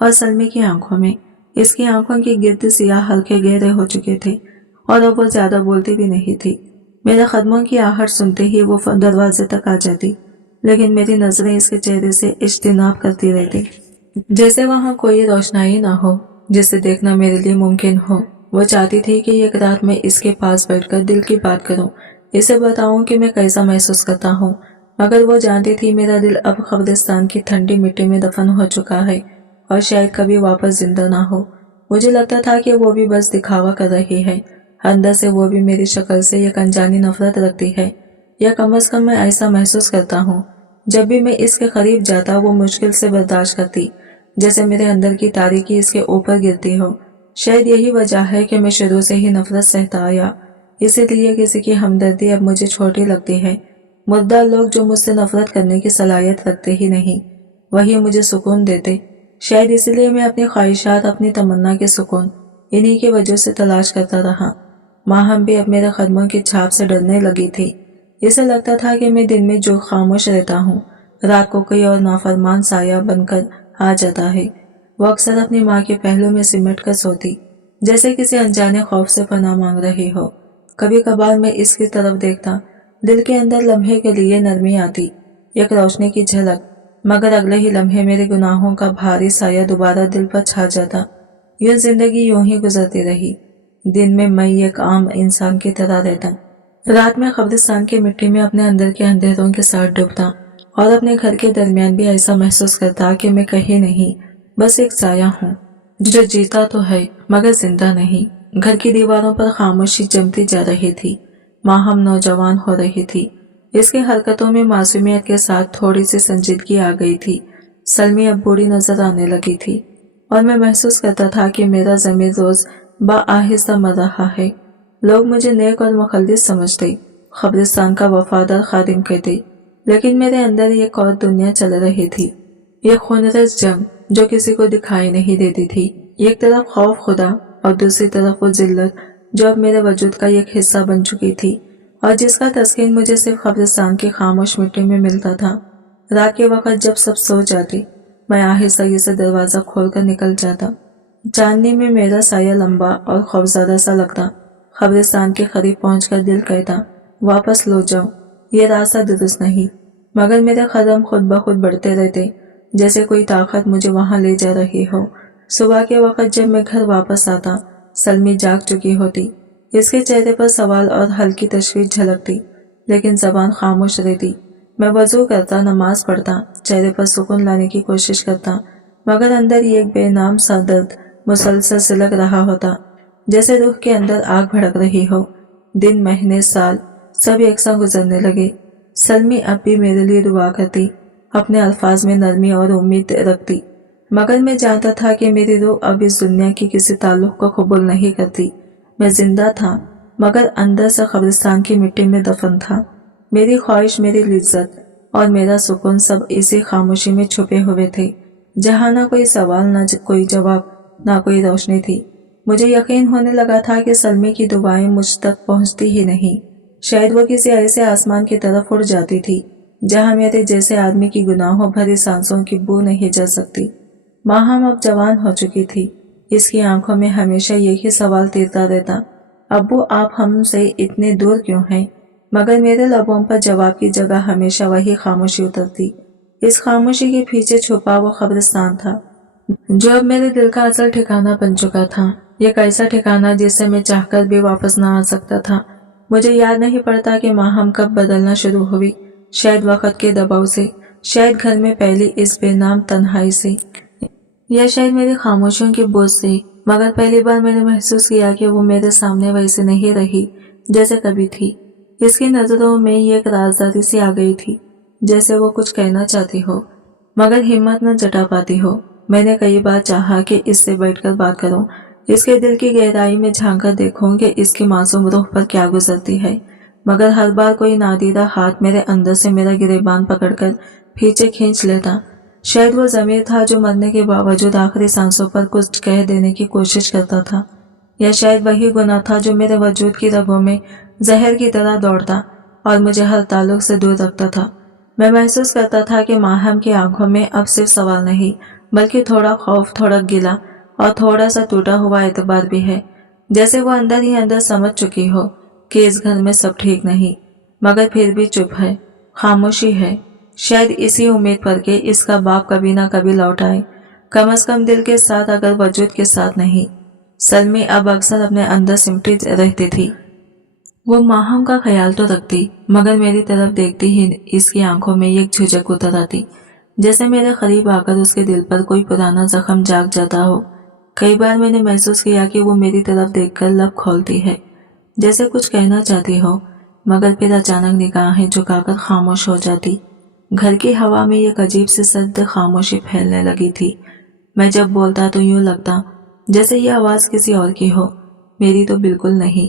اور سلمی کی آنکھوں میں، اس کی آنکھوں کے گرد سیاہ حلقے گہرے ہو چکے تھے، اور اب وہ زیادہ بولتی بھی نہیں تھی۔ میرے قدموں کی آہٹ سنتے ہی وہ دروازے تک آ جاتی، لیکن میری نظریں اس کے چہرے سے اجتناب کرتی رہتی، جیسے وہاں کوئی روشنائی نہ ہو جسے دیکھنا میرے لیے ممکن ہو۔ وہ چاہتی تھی کہ ایک رات میں اس کے پاس بیٹھ کر دل کی بات کروں، اسے بتاؤں کہ میں کیسا محسوس کرتا ہوں، مگر وہ جانتی تھی میرا دل اب قبرستان کی ٹھنڈی مٹی میں دفن ہو چکا ہے، اور شاید کبھی واپس زندہ نہ ہو۔ مجھے لگتا تھا کہ وہ بھی بس دکھاوا کر رہی ہے، اندر سے وہ بھی میری شکل سے ایک انجانی نفرت رکھتی ہے، یا کم از کم میں ایسا محسوس کرتا ہوں۔ جب بھی میں اس کے قریب جاتا وہ مشکل سے برداشت کرتی، جیسے میرے اندر کی تاریکی اس کے اوپر گرتی ہو۔ شاید یہی وجہ ہے کہ میں شروع سے ہی نفرت سہتا آیا، اسی لیے کسی کی ہمدردی اب مجھے چھوٹی لگتی ہے۔ مردہ لوگ جو مجھ سے نفرت کرنے کی صلاحیت رکھتے ہی نہیں، وہی مجھے سکون دیتے۔ شاید اسی لیے میں اپنی خواہشات، اپنی تمنا کے سکون انہی کی وجہ سے تلاش کرتا رہا۔ ماہم بھی اب میرے قدموں کی چھاپ سے ڈرنے لگی تھی۔ اسے لگتا تھا کہ میں دن میں جو خاموش رہتا ہوں، رات کو کوئی اور نافرمان سایہ بن کر آ جاتا ہے۔ وہ اکثر اپنی ماں کے پہلو میں سمٹ کر سوتی، جیسے کسی انجانے خوف سے پناہ مانگ رہی ہو۔ کبھی کبھار میں اس کی طرف دیکھتا، دل کے اندر لمحے کے لیے نرمی آتی، ایک روشنی کی جھلک، مگر اگلے ہی لمحے میرے گناہوں کا بھاری سایہ دوبارہ دل پر چھا جاتا۔ یہ زندگی یوں ہی گزرتی رہی۔ دن میں ایک عام انسان کی طرح رہتا، رات میں قبرستان کی مٹی میں اپنے اندر کے اندھیروں کے ساتھ ڈوبتا، اور اپنے گھر کے درمیان بھی ایسا محسوس کرتا کہ میں کہیں نہیں، بس ایک سایہ ہوں جو جیتا تو ہے مگر زندہ نہیں۔ گھر کی دیواروں پر خاموشی جمتی جا رہی تھی، ماہم نوجوان ہو رہی تھی، اس کی حرکتوں میں معصومیت کے ساتھ تھوڑی سی سنجیدگی آ گئی تھی۔ سلمی اب بوڑھی نظر آنے لگی تھی، اور میں محسوس کرتا تھا کہ میرا ضمیر روز آہستہ مر رہا ہے۔ لوگ مجھے نیک اور مخلص سمجھتے، قبرستان کا وفادار خادم کہتے، لیکن میرے اندر ایک اور دنیا چل رہی تھی، ایک خونریز جنگ جو کسی کو دکھائی نہیں دیتی تھی۔ ایک طرف خوف خدا، اور دوسری طرف وہ ذلت جو اب میرے وجود کا ایک حصہ بن چکی تھی، اور جس کا تسکین مجھے صرف قبرستان کی خاموش مٹی میں ملتا تھا۔ رات کے وقت جب سب سو جاتے، میں آہستگی سے دروازہ کھول کر نکل جاتا۔ چاندنی میں میرا سایہ لمبا اور خوفزدہ سا لگتا۔ قبرستان کے قریب پہنچ کر دل کہتا، واپس لوٹ جاؤ، یہ راستہ درست نہیں، مگر میرے قدم خود بخود بڑھتے رہتے، جیسے کوئی طاقت مجھے وہاں لے جا رہی ہو۔ صبح کے وقت جب میں گھر واپس آتا، सलमी जाग चुकी होती। इसके चेहरे पर सवाल और हल्की तशवीश झलकती, लेकिन जबान खामोश रहती। मैं वजू करता, नमाज पढ़ता, चेहरे पर सुकून लाने की कोशिश करता, मगर अंदर ही एक बेनाम सा दर्द मुसलसल सिलक रहा होता, जैसे रूह के अंदर आग भड़क रही हो। दिन, महीने, साल सब एक साथ गुजरने लगे। सलमी अब भी मेरे लिए दुआ करती, अपने अल्फाज में नरमी और उम्मीद रखती, मगर मैं जानता था कि मेरी रूह अब इस दुनिया की किसी ताल्लुक को कबूल नहीं करती। मैं जिंदा था, मगर अंदर से कब्रिस्तान की मिट्टी में दफन था। मेरी ख्वाहिश, मेरी लिज्जत और मेरा सुकून सब इसी खामोशी में छुपे हुए थे, जहाँ ना कोई सवाल, ना कोई जवाब, ना कोई रोशनी थी। मुझे यकीन होने लगा था कि सलमी की दुआएं मुझ तक पहुंचती ही नहीं। शायद वो किसी ऐसे आसमान की तरफ उड़ जाती थी, जहाँ मेरे जैसे आदमी की गुनाहों भरी सांसों की बू नहीं जा सकती। माहम अब जवान हो चुकी थी। इसकी आंखों में हमेशा यही सवाल तैरता रहता, अब्बू आप हमसे इतने दूर क्यों हैं? मगर मेरे लबों पर जवाब की जगह हमेशा वही खामोशी उतरती। इस खामोशी के पीछे छुपा वो कब्रिस्तान था, जो अब मेरे दिल का असल ठिकाना बन चुका था। एक ऐसा ठिकाना जिससे मैं चाहकर भी वापस ना आ सकता था। मुझे याद नहीं पड़ता कि माहम कब बदलना शुरू हुई, शायद वक्त के दबाव से, शायद घर में पहली इस बेनाम तन्हाई से, या शायद मेरी खामोशियों की बोझ से। मगर पहली बार मैंने महसूस किया कि वो मेरे सामने वैसे नहीं रही जैसे कभी थी। इसकी नजरों में एक राजदारी सी आ गई थी, जैसे वो कुछ कहना चाहती हो मगर हिम्मत न जुटा पाती हो। मैंने कई बार चाहा कि इससे बैठकर बात करूं, इसके दिल की गहराई में झांककर देखूं कि इसकी मासूम रूह पर क्या गुजरती है, मगर हर बार कोई नादीदा हाथ मेरे अंदर से मेरा गिरेबान पकड़कर पीछे खींच लेता। शायद वो ज़मीर था जो मरने के बावजूद आखिरी सांसों पर कुछ कह देने की कोशिश करता था, या शायद वही गुनाह था जो मेरे वजूद की रगों में जहर की तरह दौड़ता और मुझे हर ताल्लुक से दूर रखता था। मैं महसूस करता था कि माहम की आंखों में अब सिर्फ सवाल नहीं, बल्कि थोड़ा खौफ, थोड़ा गिला और थोड़ा सा टूटा हुआ एतबार भी है, जैसे वो अंदर ही अंदर समझ चुकी हो कि इस घर में सब ठीक नहीं, मगर फिर भी चुप है, खामोशी है। शायद इसी उम्मीद पर कि इसका बाप कभी ना कभी लौट आए, कम से कम दिल के साथ, अगर वजूद के साथ नहीं। सलमी अब अक्सर अपने अंदर सिमटी रहती थी। वो माहम का ख्याल तो रखती, मगर मेरी तरफ देखती ही इसकी आंखों में एक झुझक उतर आती, जैसे मेरे करीब आकर उसके दिल पर कोई पुराना जख्म जाग जाता हो। कई बार मैंने महसूस किया कि वो मेरी तरफ देखकर लब खोलती है, जैसे कुछ कहना चाहती हो, मगर फिर अचानक निगाहें झुकाकर खामोश हो जाती। घर की हवा में एक अजीब सी सर्द खामोशी फैलने लगी थी। मैं जब बोलता तो यूं लगता जैसे ये आवाज किसी और की हो, मेरी तो बिल्कुल नहीं।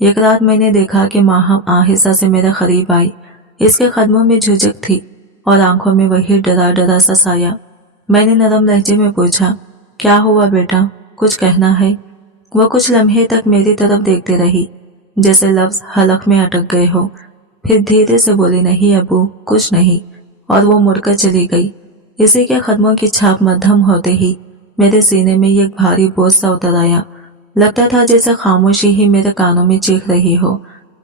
एक रात मैंने देखा कि माहम आहिस्ता से मेरे करीब आई। इसके कदमों में झुझक थी और आंखों में वही डरा डरा सा साया। मैंने नरम लहजे में पूछा, क्या हुआ बेटा, कुछ कहना है? वो कुछ लम्हे तक मेरी तरफ देखते रही, जैसे लफ्ज हलक में अटक गए हो। फिर धीरे से बोली, नहीं अबू, कुछ नहीं, और वो मुड़कर चली गई। इसी के कदमों की छाप मध्यम होते ही मेरे सीने में एक भारी बोझ सा उतर आया। लगता था जैसे खामोशी ही मेरे कानों में चीख रही हो।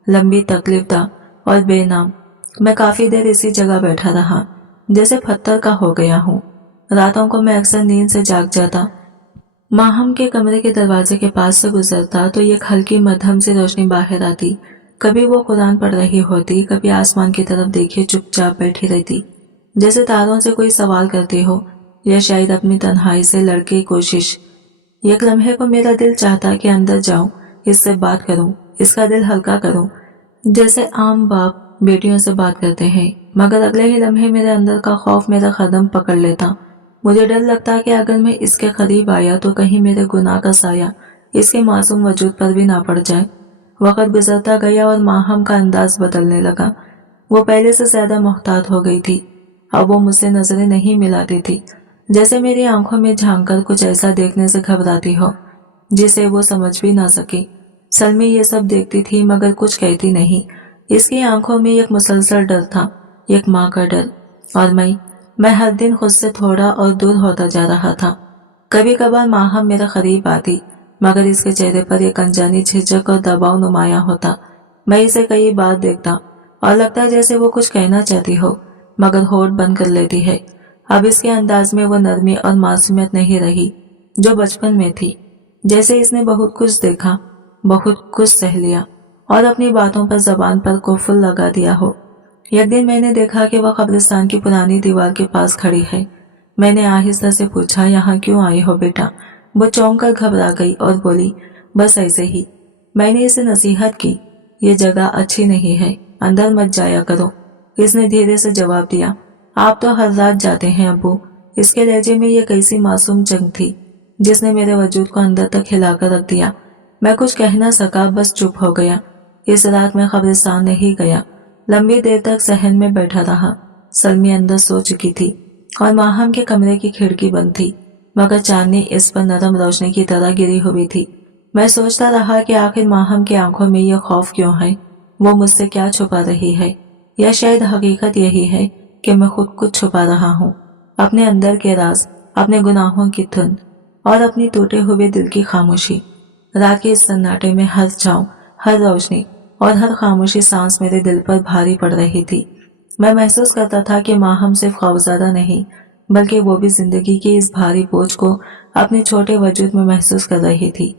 लंबी तकलीफदार और बेनाम। मैं काफी देर इसी जगह बैठा रहा, जैसे पत्थर का हो गया हूँ। रातों को मैं अक्सर नींद से जाग जाता, माहम के कमरे के दरवाजे के पास से गुजरता तो एक हल्की मध्यम सी रोशनी बाहर आती। कभी वो कुरान पढ़ रही होती, कभी आसमान की तरफ देखे चुपचाप बैठी रहती, जैसे तारों से कोई सवाल करती हो, या शायद अपनी तन्हाई से लड़के कोशिश। एक लम्हे को मेरा दिल चाहता कि अंदर जाऊं, इससे बात करूं, इसका दिल हल्का करूं, जैसे आम बाप बेटियों से बात करते हैं। मगर अगले ही लम्हे मेरे अंदर का खौफ मेरा कदम पकड़ लेता। मुझे डर लगता कि अगर मैं इसके करीब आया तो कहीं मेरे गुनाह का साया इसके मासूम वजूद पर भी ना पड़ जाए। वक्त गुजरता गया और माहम का अंदाज बदलने लगा। वो पहले से ज्यादा मुहतात हो गई थी। अब वो मुझसे नजरें नहीं मिलाती थी, जैसे मेरी आंखों में झांककर कुछ ऐसा देखने से घबराती हो जिसे वो समझ भी ना सके। सलमी ये सब देखती थी मगर कुछ कहती नहीं। इसकी आंखों में एक मुसलसल डर था, एक माँ का डर। और मैं हर दिन खुद से थोड़ा और दूर होता जा रहा था। कभी कभार माहम मेरे करीब आती, मगर इसके चेहरे पर एक अनजानी झिझक और दबाव नुमाया होता। मैं इसे कई बार देखता और लगता जैसे वो कुछ कहना चाहती हो, मगर होठ बंद कर लेती है। अब इसके अंदाज में वो नरमी और मासूमियत नहीं रही जो बचपन में थी। जैसे इसने बहुत कुछ देखा, बहुत कुछ सह लिया और अपनी बातों पर जबान पर कुफल लगा दिया हो। एक दिन मैंने देखा कि वह कब्रिस्तान की पुरानी दीवार के पास खड़ी है। मैंने आहिस्ता से पूछा, यहाँ क्यों आई हो बेटा? वो चौंक कर घबरा गई और बोली, बस ऐसे ही। मैंने इसे नसीहत की, ये जगह अच्छी नहीं है, अंदर मत जाया करो। इसने धीरे से जवाब दिया, आप तो हर रात जाते हैं अब्बू। इसके लहजे में ये कैसी मासूम जंग थी जिसने मेरे वजूद को अंदर तक हिलाकर रख दिया। मैं कुछ कह न सका, बस चुप हो गया। इस रात मैं कब्रिस्तान नहीं गया। लंबी देर तक सहन में बैठा रहा। सलमी अंदर सो चुकी थी और माहम के कमरे की खिड़की बंद थी, मगर चांदनी इस पर नरम रोशनी की तरह गिरी हुई थी। मैं सोचता रहा कि आखिर माहम की आंखों में यह खौफ क्यों है, वो मुझसे क्या छुपा रही है, या शायद हकीकत यही है कि मैं खुद कुछ छुपा रहा हूँ, अपने अंदर के राज, अपने गुनाहों की धुन और अपनी टूटे हुए दिल की खामोशी। रात के इस सन्नाटे में हर छांव, हर रोशनी और हर खामोशी सांस मेरे दिल पर भारी पड़ रही थी। मैं महसूस करता था कि माहम सिर्फ खौफजदा नहीं, बल्कि वो भी जिंदगी के इस भारी बोझ को अपने छोटे वजूद में महसूस कर रही थी,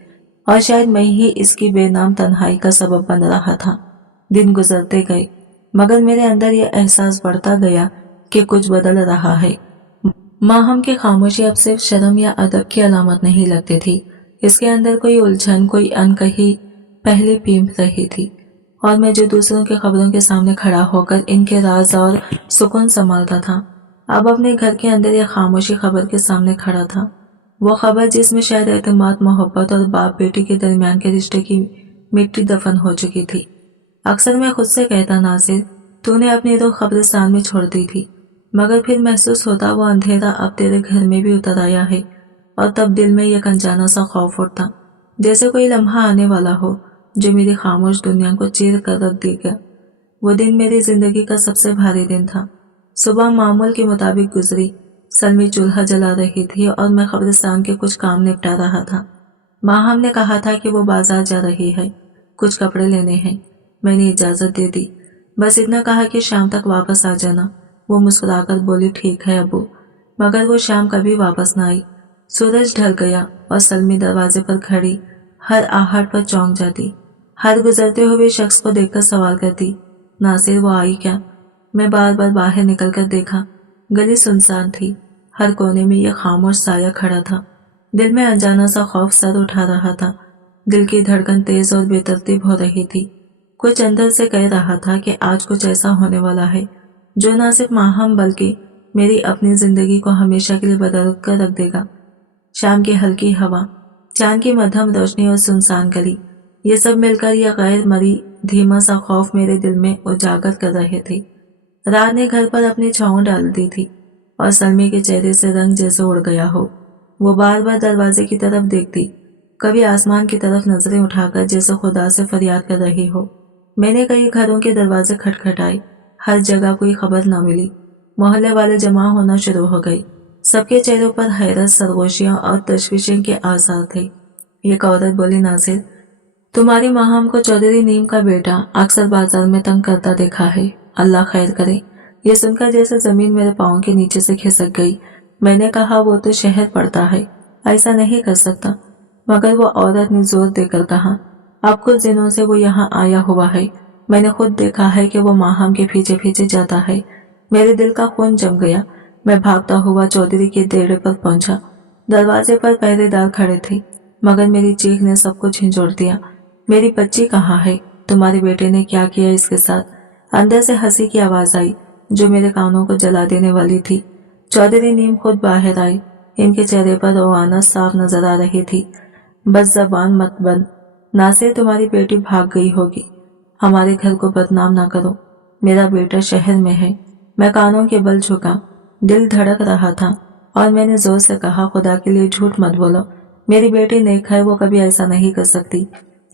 और शायद मैं ही इसकी बेनाम तन्हाई का सबब बन रहा था। दिन गुजरते गए, मगर मेरे अंदर यह एहसास बढ़ता गया कि कुछ बदल रहा है। माहम की खामोशी अब सिर्फ शर्म या अदब की अलामत नहीं लगती थी। इसके अंदर कोई उलझन, कोई अनकही पहले पीप रही थी, और मैं जो दूसरों के खबरों के सामने खड़ा होकर इनके राज और सुकून संभालता था, अब अपने घर के अंदर यह खामोशी खबर के सामने खड़ा था। वो खबर जिसमें शायद एतमाद, मोहब्बत और बाप बेटी के दरमियान के रिश्ते की मिट्टी दफन हो चुकी थी। अक्सर मैं खुद से कहता, नासिर तूने अपनी रूह कब्रिस्तान में छोड़ दी थी, मगर फिर महसूस होता वो अंधेरा अब तेरे घर में भी उतर आया है, और तब दिल में एक अनजाना सा खौफ उठता, जैसे कोई लम्हा आने वाला हो जो मेरी खामोश दुनिया को चीर कर रख देगा। वो दिन मेरी जिंदगी का सबसे भारी दिन था। सुबह मामूल के मुताबिक गुजरी। सलमी चूल्हा जला रही थी और मैं कब्रिस्तान के कुछ काम निपटा रहा था। माहम ने कहा था कि वो बाजार जा रही है, कुछ कपड़े लेने हैं। मैंने इजाजत दे दी, बस इतना कहा कि शाम तक वापस आ जाना। वो मुस्कुराकर बोली, ठीक है अबू। मगर वो शाम कभी वापस न आई। सूरज ढल गया और सलमी दरवाजे पर खड़ी हर आहट पर चौंक जाती, हर गुजरते हुए शख्स को देखकर सवाल करती, नासिर वो आई क्या? मैं बार बार बाहर निकलकर देखा, गली सुनसान थी। हर कोने में यह खामोश साया खड़ा था। दिल में अनजाना सा खौफ सर उठा रहा था। दिल की धड़कन तेज और बेतरतीब हो रही थी। कुछ अंदर से कह रहा था कि आज कुछ ऐसा होने वाला है जो न सिर्फ माहम बल्कि मेरी अपनी जिंदगी को हमेशा के लिए बदल कर रख देगा। शाम की हल्की हवा, चांद की मध्यम रोशनी और सुनसान गली, ये सब मिलकर यह गैर मरी धीमा सा खौफ मेरे दिल में उजागर कर रहे थे। रात ने घर पर अपनी छाँव डाल दी थी और सलमी के चेहरे से रंग जैसे उड़ गया हो। वो बार बार दरवाजे की तरफ देखती, कभी आसमान की तरफ नजरें उठाकर जैसे खुदा से फरियाद कर रही हो। मैंने कई घरों के दरवाजे खटखटाए, हर जगह कोई खबर न मिली। मोहल्ले वाले जमा होना शुरू हो गए। सबके चेहरों पर हैरत, सरगोशियां और तशवीशें के आसार थे। एक औरत बोली, नासिर तुम्हारी माहम को चौधरी नीम का बेटा अक्सर बाजार में तंग करता देखा है, अल्लाह खैर करे। ये सुनकर जैसे जमीन मेरे पाँव के नीचे से खिसक गई। मैंने कहा, वो तो शहर पड़ता है, ऐसा नहीं कर सकता। मगर वो औरत ने जोर देकर कहा, अब कुछ दिनों से वो यहाँ आया हुआ है। मैंने खुद देखा है कि वो माहम के पीछे पीछे जाता है। मेरे दिल का खून जम गया। मैं भागता हुआ चौधरी के देरे पर पहुंचा। दरवाजे पर पहरेदार खड़े थे, मगर मेरी चीख ने सबको झंझोड़ दिया। मेरी बच्ची कहाँ है? तुम्हारे बेटे ने क्या किया इसके साथ? अंदर से हंसी की आवाज आई जो मेरे कानों को जला देने वाली थी। चौधरी नीम खुद बाहर आए। इनके चेहरे पर रोआना साफ नजर आ रही थी। बस जबान मत बंद, नासिर तुम्हारी बेटी भाग गई होगी। हमारे घर को बदनाम ना करो। मेरा बेटा शहर में है। मैं कानों के बल झुका। दिल धड़क रहा था और मैंने जोर से कहा, खुदा के लिए झूठ मत बोलो। मेरी बेटी नेक है, वो कभी ऐसा नहीं कर सकती।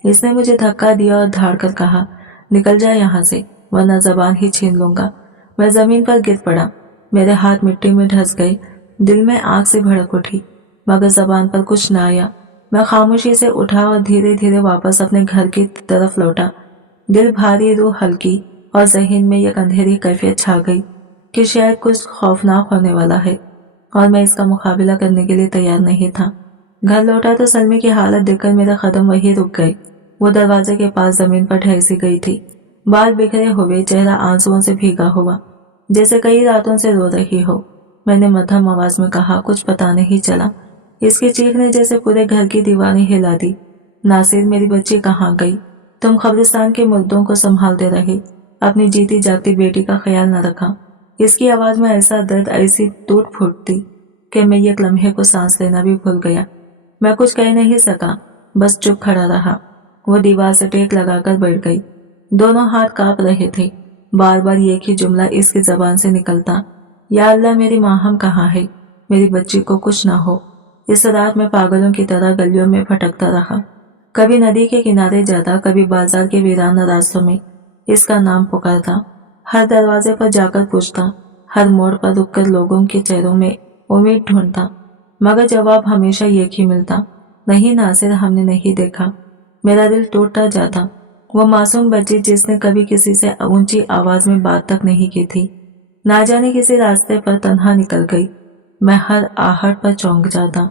इसने मुझे धक्का दिया और धाड़ कर कहा, निकल जा यहाँ से, वरना जबान ही छीन लूंगा। मैं जमीन पर गिर पड़ा। मेरे हाथ मिट्टी में धंस गए। दिल में आग से भड़क उठी, मगर जबान पर कुछ न आया। मैं खामोशी से उठा और धीरे धीरे वापस अपने घर की तरफ लौटा। दिल भारी, रूह हल्की, और ज़हन में एक अंधेरी कैफियत छा गई कि शायद कुछ खौफनाक होने वाला है, और मैं इसका मुकाबला करने के लिए तैयार नहीं था। घर लौटा तो सलमे की हालत देखकर मेरा कदम वहीं रुक गए। वो दरवाजे के पास जमीन पर ढह सी गई थी, बाल बिखरे हुए, चेहरा आंसुओं से भीगा हुआ, जैसे कई रातों से रो रही हो। मैंने मध्यम आवाज में कहा, कुछ पता नहीं चला। इसकी चीख ने जैसे पूरे घर की दीवारें हिला दी। नासिर, मेरी बच्ची कहाँ गई? तुम कब्रिस्तान के मुर्दों को संभालते रहे, अपनी जीती जागती बेटी का ख्याल न रखा। इसकी आवाज में ऐसा दर्द, ऐसी टूट फूट थी कि मैं एक लम्हे को सांस लेना भी भूल गया। मैं कुछ कह नहीं सका, बस चुप खड़ा रहा। वो दीवार से टेक लगाकर बैठ गई। दोनों हाथ कांप रहे थे। बार बार एक ही जुमला इसकी जबान से निकलता, या अल्लाह, मेरी माहम कहाँ है? मेरी बच्ची को कुछ ना हो। इस रात में पागलों की तरह गलियों में भटकता रहा। कभी नदी के किनारे जाता, कभी बाजार के वीरान रास्तों में इसका नाम पुकारता, हर दरवाजे पर जाकर पूछता, हर मोड़ पर रुककर लोगों के चेहरों में उम्मीद ढूंढता, मगर जवाब हमेशा एक ही मिलता, नहीं नासिर, हमने नहीं देखा। मेरा दिल टूटता जाता। वो मासूम बच्ची जिसने कभी किसी से ऊंची आवाज में बात तक नहीं की थी, ना जाने किसी रास्ते पर तन्हा निकल गई। मैं हर आहट पर चौंक जाता,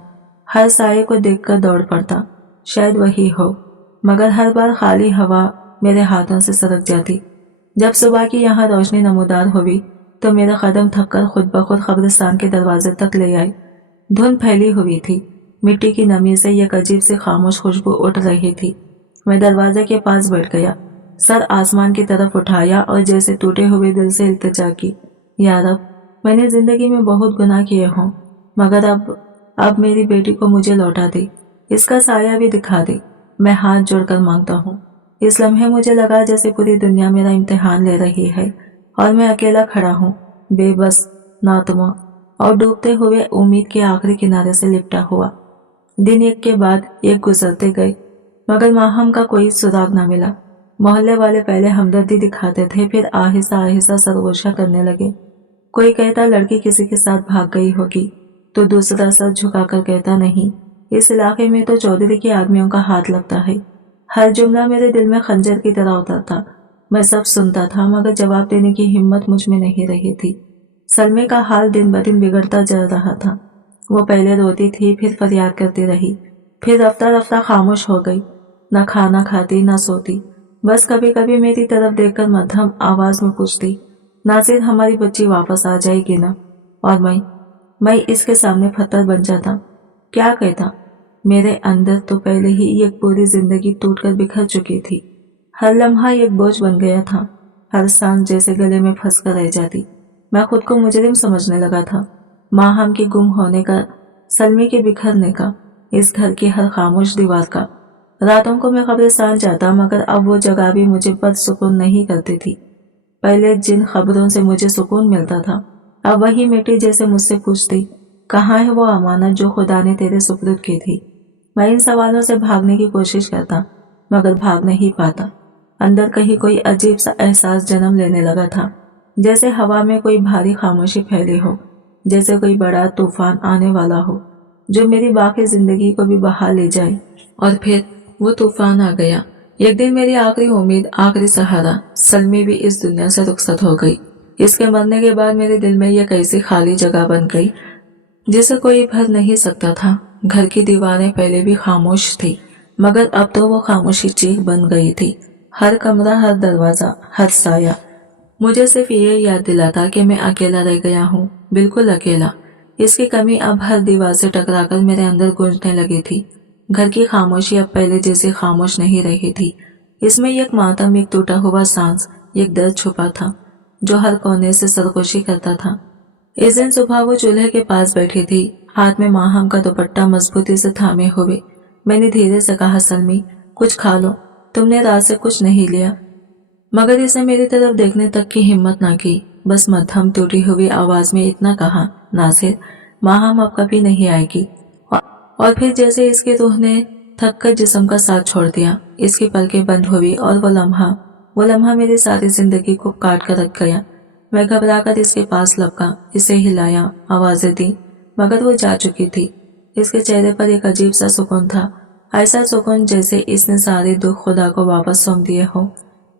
हर साये को देखकर दौड़ पड़ता, शायद वही हो, मगर हर बार खाली हवा मेरे हाथों से सरक जाती। जब सुबह की यहाँ रोशनी नमूदार हुई तो मेरा कदम थककर खुद ब खुद कब्रिस्तान के दरवाजे तक ले आई। धुंध फैली हुई थी, मिट्टी की नमी से एक अजीब सी खामोश खुशबू उठ रही थी। मैं दरवाजे के पास बैठ गया, सर आसमान की तरफ उठाया और जैसे टूटे हुए दिल से इल्तिजा की, या रब, मैंने जिंदगी में बहुत गुनाह किए हों, मगर अब मेरी बेटी को मुझे लौटा दे, इसका साया भी दिखा दे। मैं हाथ जोड़कर मांगता हूँ। इस लम्हे मुझे लगा जैसे पूरी दुनिया मेरा इम्तिहान ले रही है और मैं अकेला खड़ा हूँ, बेबस, नातुमा और डूबते हुए उम्मीद के आखिरी किनारे से लिपटा हुआ। दिन एक के बाद एक गुजरते गए, मगर माहम का कोई सुराग न मिला। मोहल्ले वाले पहले हमदर्दी दिखाते थे, फिर आहिस्ता आहिस्ता सरगोशा करने लगे। कोई कहता लड़की किसी के साथ भाग गई होगी, तो दूसरा सर झुकाकर कहता, नहीं, इस इलाके में तो चौधरी के आदमियों का हाथ लगता है। हर जुमला मेरे दिल में खंजर की तरह उतरता। मैं सब सुनता था, मगर जवाब देने की हिम्मत मुझ में नहीं रही थी। सलमे का हाल दिन ब दिन बिगड़ता जा रहा था। वो पहले रोती थी, फिर फरियाद करती रही, फिर रफ्ता रफ्ता खामोश हो गई। न खाना खाती, न सोती, बस कभी कभी मेरी तरफ देखकर मध्यम आवाज में पूछती, नासिर, हमारी बच्ची वापस आ जाएगी ना? और मैं इसके सामने पत्थर बन जाता। क्या कहता? मेरे अंदर तो पहले ही एक पूरी जिंदगी टूटकर बिखर चुकी थी। हर लम्हा एक बोझ बन गया था, हर सांस जैसे गले में फंसकर रह जाती। मैं खुद को मुजरिम समझने लगा था, माहम के गुम होने का, सलमी के बिखरने का, इस घर की हर खामोश दीवार का। रातों को मैं कब्रिस्तान जाता, मगर अब वो जगह भी मुझे बदसुकून नहीं करती थी। पहले जिन खबरों से मुझे सुकून मिलता था, अब वही मिट्टी जैसे मुझसे पूछती, कहाँ है वो अमानत जो खुदा ने तेरे सुपुर्द की थी? मैं इन सवालों से भागने की कोशिश करता, मगर भाग नहीं पाता। अंदर कहीं कोई अजीब सा एहसास जन्म लेने लगा था, जैसे हवा में कोई भारी खामोशी फैली हो, जैसे कोई बड़ा तूफान आने वाला हो जो मेरी बाकी जिंदगी को भी बहा ले जाए। और फिर वो तूफान आ गया। एक दिन मेरी आखिरी उम्मीद, आखिरी सहारा, सलमी भी इस दुनिया से रुखसत हो गई। इसके मरने के बाद मेरे दिल में एक ऐसी खाली जगह बन गई जिसे कोई भर नहीं सकता था। घर की दीवारें पहले भी खामोश थी, मगर अब तो वो खामोशी चीख बन गई थी। हर कमरा, हर दरवाजा, हर साया मुझे सिर्फ ये याद दिलाता कि मैं अकेला रह गया हूँ, बिल्कुल अकेला। इसकी कमी अब हर दीवार से टकराकर मेरे अंदर गूंजने लगी थी। घर की खामोशी अब पहले जैसी खामोश नहीं रही थी। इसमें एक मातम, एक टूटा हुआ सांस, एक दर्द छुपा था जो हर कोने से सरगोशी करता था। इस दिन सुबह वो चूल्हे के पास बैठी थी, हाथ में माहम का दुपट्टा मजबूती से थामे हुए। मैंने धीरे से कहा, सलमी, कुछ खा लो, तुमने रात से कुछ नहीं लिया। मगर इसने मेरी तरफ देखने तक की हिम्मत ना की, बस मध्यम टूटी हुई आवाज में इतना कहा, नासिर, माहम अब कभी नहीं आएगी। और फिर जैसे इसकी रूह ने थक कर जिस्म का साथ छोड़ दिया, इसकी पलकें बंद हुई और वो लम्हा मेरी सारी जिंदगी को काट कर रख गया। मैं घबराकर इसके पास लपका, इसे हिलाया, आवाजें दी, मगर वो जा चुकी थी। इसके चेहरे पर एक अजीब सा सुकून था, ऐसा सुकून जैसे इसने सारे दुख खुदा को वापस सौंप दिए हो।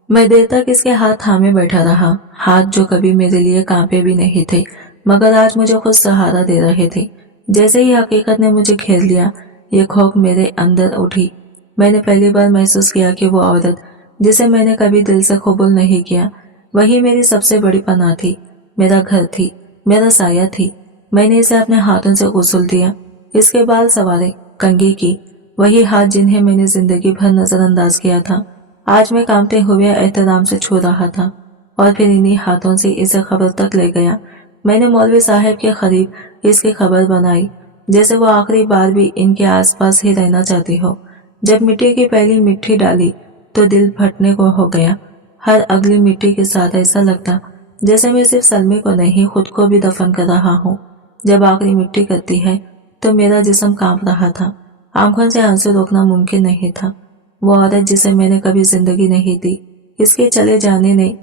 मैं देर तक इसके हाथ थामे बैठा रहा, हाथ जो कभी मेरे लिए कांपे भी नहीं थे, मगर आज मुझे खुद सहारा दे रहे थे। जैसे ही हकीकत ने मुझे घेर लिया, ये खौफ मेरे अंदर उठी। मैंने पहली बार महसूस किया कि वो औरत जिसे मैंने कभी दिल से कबूल नहीं किया, वही मेरी सबसे बड़ी पनाह थी, मेरा घर थी, मेरा साया थी। मैंने इसे अपने हाथों से गुसल दिया, इसके बाल सवारे, कंघी की, वही हाथ जिन्हें मैंने जिंदगी भर नजरअंदाज किया था, आज मैं कांपते हुए एहतराम से छू रहा था और फिर इन्हीं हाथों से इसे खबर तक ले गया। मैंने मौलवी साहब के करीब इसकी खबर बनाई, जैसे वो आखिरी बार भी इनके आसपास ही रहना चाहती हो। जब मिट्टी की पहली मिट्टी डाली तो दिल फटने को हो गया। हर अगली मिट्टी के साथ ऐसा लगता जैसे मैं सिर्फ सलमे को नहीं, खुद को भी दफन कर रहा हूँ। जब आखिरी मिट्टी करती है तो मेरा जिस्म कांप रहा था, आंखों से आंसू रोकना मुमकिन नहीं था। वो औरत जिसे मैंने कभी जिंदगी नहीं दी, इसके चले जाने ने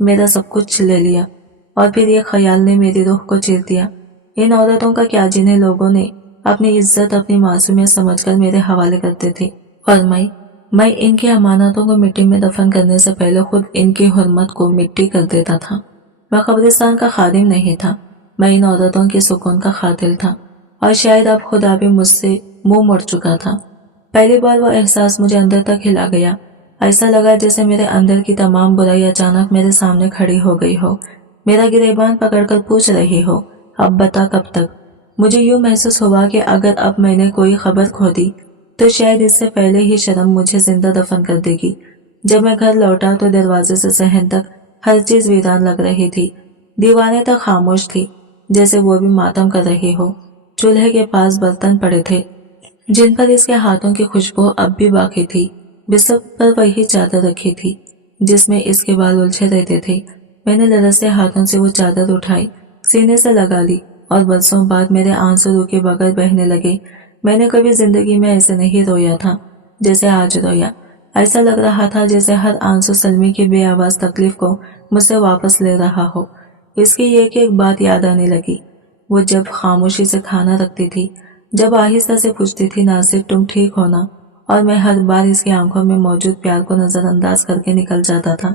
मेरा सब कुछ ले लिया। और फिर ये ख्याल ने मेरी रूह को चीर दिया, इन औरतों का क्या जिन्हें लोगों ने अपनी इज्जत, अपनी मासूमियत समझकर मेरे हवाले करते थे, और मैं इनकी अमानतों को मिट्टी में दफन करने से पहले खुद इनकी हुर्मत को मिट्टी कर देता था। मैं कब्रिस्तान का खादिम नहीं था, मैं इन औरतों के सुकून का खातिल था, और शायद अब खुदा भी मुझसे मुंह मोड़ चुका था। पहली बार वो एहसास मुझे अंदर तक हिला गया। ऐसा लगा जैसे मेरे अंदर की तमाम बुराई अचानक मेरे सामने खड़ी हो गई हो, मेरा गिरेबान पकड़कर पूछ रही हो, अब बता कब तक। मुझे यूं महसूस हुआ कि अगर अब मैंने कोई खबर खो दी तो शायद इससे पहले ही शर्म मुझे जिंदा दफन कर देगी। जब मैं घर लौटा तो दरवाजे से सहन तक हर चीज वीरान लग रही थी। दीवारें तक खामोश थी, जैसे वो भी मातम कर रही हो। चूल्हे के पास बर्तन पड़े थे जिन पर इसके हाथों की खुशबू अब भी बाकी थी। बिस्तर पर वही चादर रखी थी जिसमें इसके बाल उलझे रहते थे। मैंने लरसते हाथों से वो चादर उठाई, सीने से लगा ली, और बरसों बाद मेरे आंसू रुके बगैर बहने लगे। मैंने कभी जिंदगी में ऐसे नहीं रोया था जैसे आज रोया। ऐसा लग रहा था जैसे हर आंसू सलमी की बेआवाज तकलीफ को मुझसे वापस ले रहा हो। इसकी एक एक बात याद आने लगी। वो जब खामोशी से खाना रखती थी, जब आहिस्ता से पूछती थी नासिर तुम ठीक हो ना, और मैं हर बार इसकी आंखों में मौजूद प्यार को नजरअंदाज करके निकल जाता था।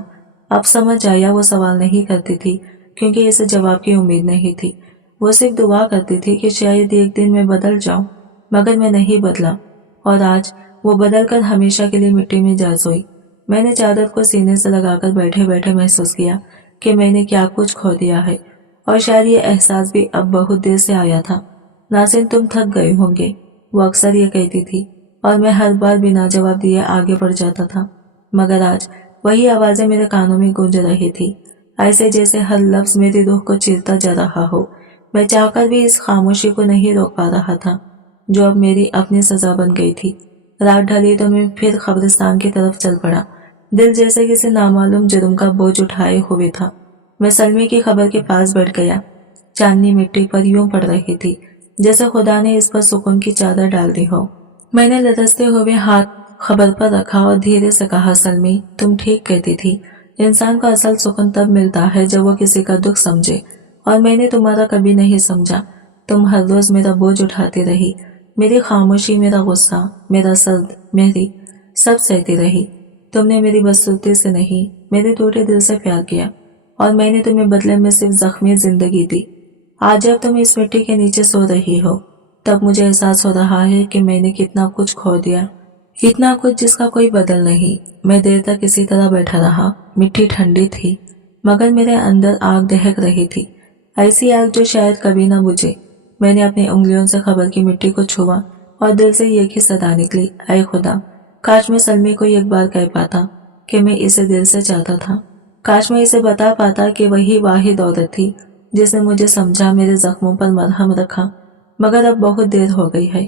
अब समझ आया वो सवाल नहीं करती थी क्योंकि इसे जवाब की उम्मीद नहीं थी। वो सिर्फ दुआ करती थी कि शायद एक दिन मैं बदल जाऊं, मगर मैं नहीं बदला, और आज वो बदल कर हमेशा के लिए मिट्टी में जा सोई। मैंने चादर को सीने से लगाकर बैठे बैठे महसूस किया कि मैंने क्या कुछ खो दिया है, और शायद ये एहसास भी अब बहुत देर से आया था। नाज़िन तुम थक गए होंगे, वो अक्सर ये कहती थी, और मैं हर बार बिना जवाब दिए आगे बढ़ जाता था। मगर आज वही आवाजें मेरे कानों में गूंज रही थी, ऐसे जैसे हर लफ्ज मेरी रूह को चीरता जा रहा हो। मैं चाहकर भी इस खामोशी को नहीं रोक पा रहा था जो अब मेरी अपनी सजा बन गई थी। रात ढली तो मैं फिर कब्रिस्तान की तरफ चल पड़ा। दिल जैसे किसी नामालूम जुर्म का बोझ उठाए हुए था। मैं सलमी की खबर के पास बैठ गया। चांदनी मिट्टी पर यूं पड़ रही थी जैसे खुदा ने इस पर सुकून की चादर डाल दी हो। मैंने लरसते हुए हाथ खबर पर रखा और धीरे से कहा, सलमी तुम ठीक कहती थी, इंसान को असल सुकून तब मिलता है जब वो किसी का दुख समझे, और मैंने तुम्हारा कभी नहीं समझा। तुम हर रोज मेरा बोझ उठाती रही, मेरी खामोशी, मेरा गुस्सा, मेरा सर्द, मेरी सब सहती रही। तुमने मेरी बदसूरती से नहीं, मेरे टूटे दिल से प्यार किया, और मैंने तुम्हें बदले में सिर्फ जख्मी जिंदगी दी। आज जब तुम इस मिट्टी के नीचे सो रही हो, तब मुझे एहसास हो रहा है कि मैंने कितना कुछ खो दिया, इतना कुछ जिसका कोई बदल नहीं। मैं देर तक इसी तरह बैठा रहा। मिट्टी ठंडी थी, मगर मेरे अंदर आग दहक रही थी, ऐसी आग जो शायद कभी न बुझे। मैंने अपनी उंगलियों से खबर की मिट्टी को छुआ और दिल से एक ही सदा निकली, ऐ खुदा, काश मैं सलमी को एक बार कह पाता कि मैं इसे दिल से चाहता था। काश मैं इसे बता पाता कि वही वाहिद औरत थी जिसने मुझे समझा, मेरे जख्मों पर मरहम रखा। मगर अब बहुत देर हो गई है।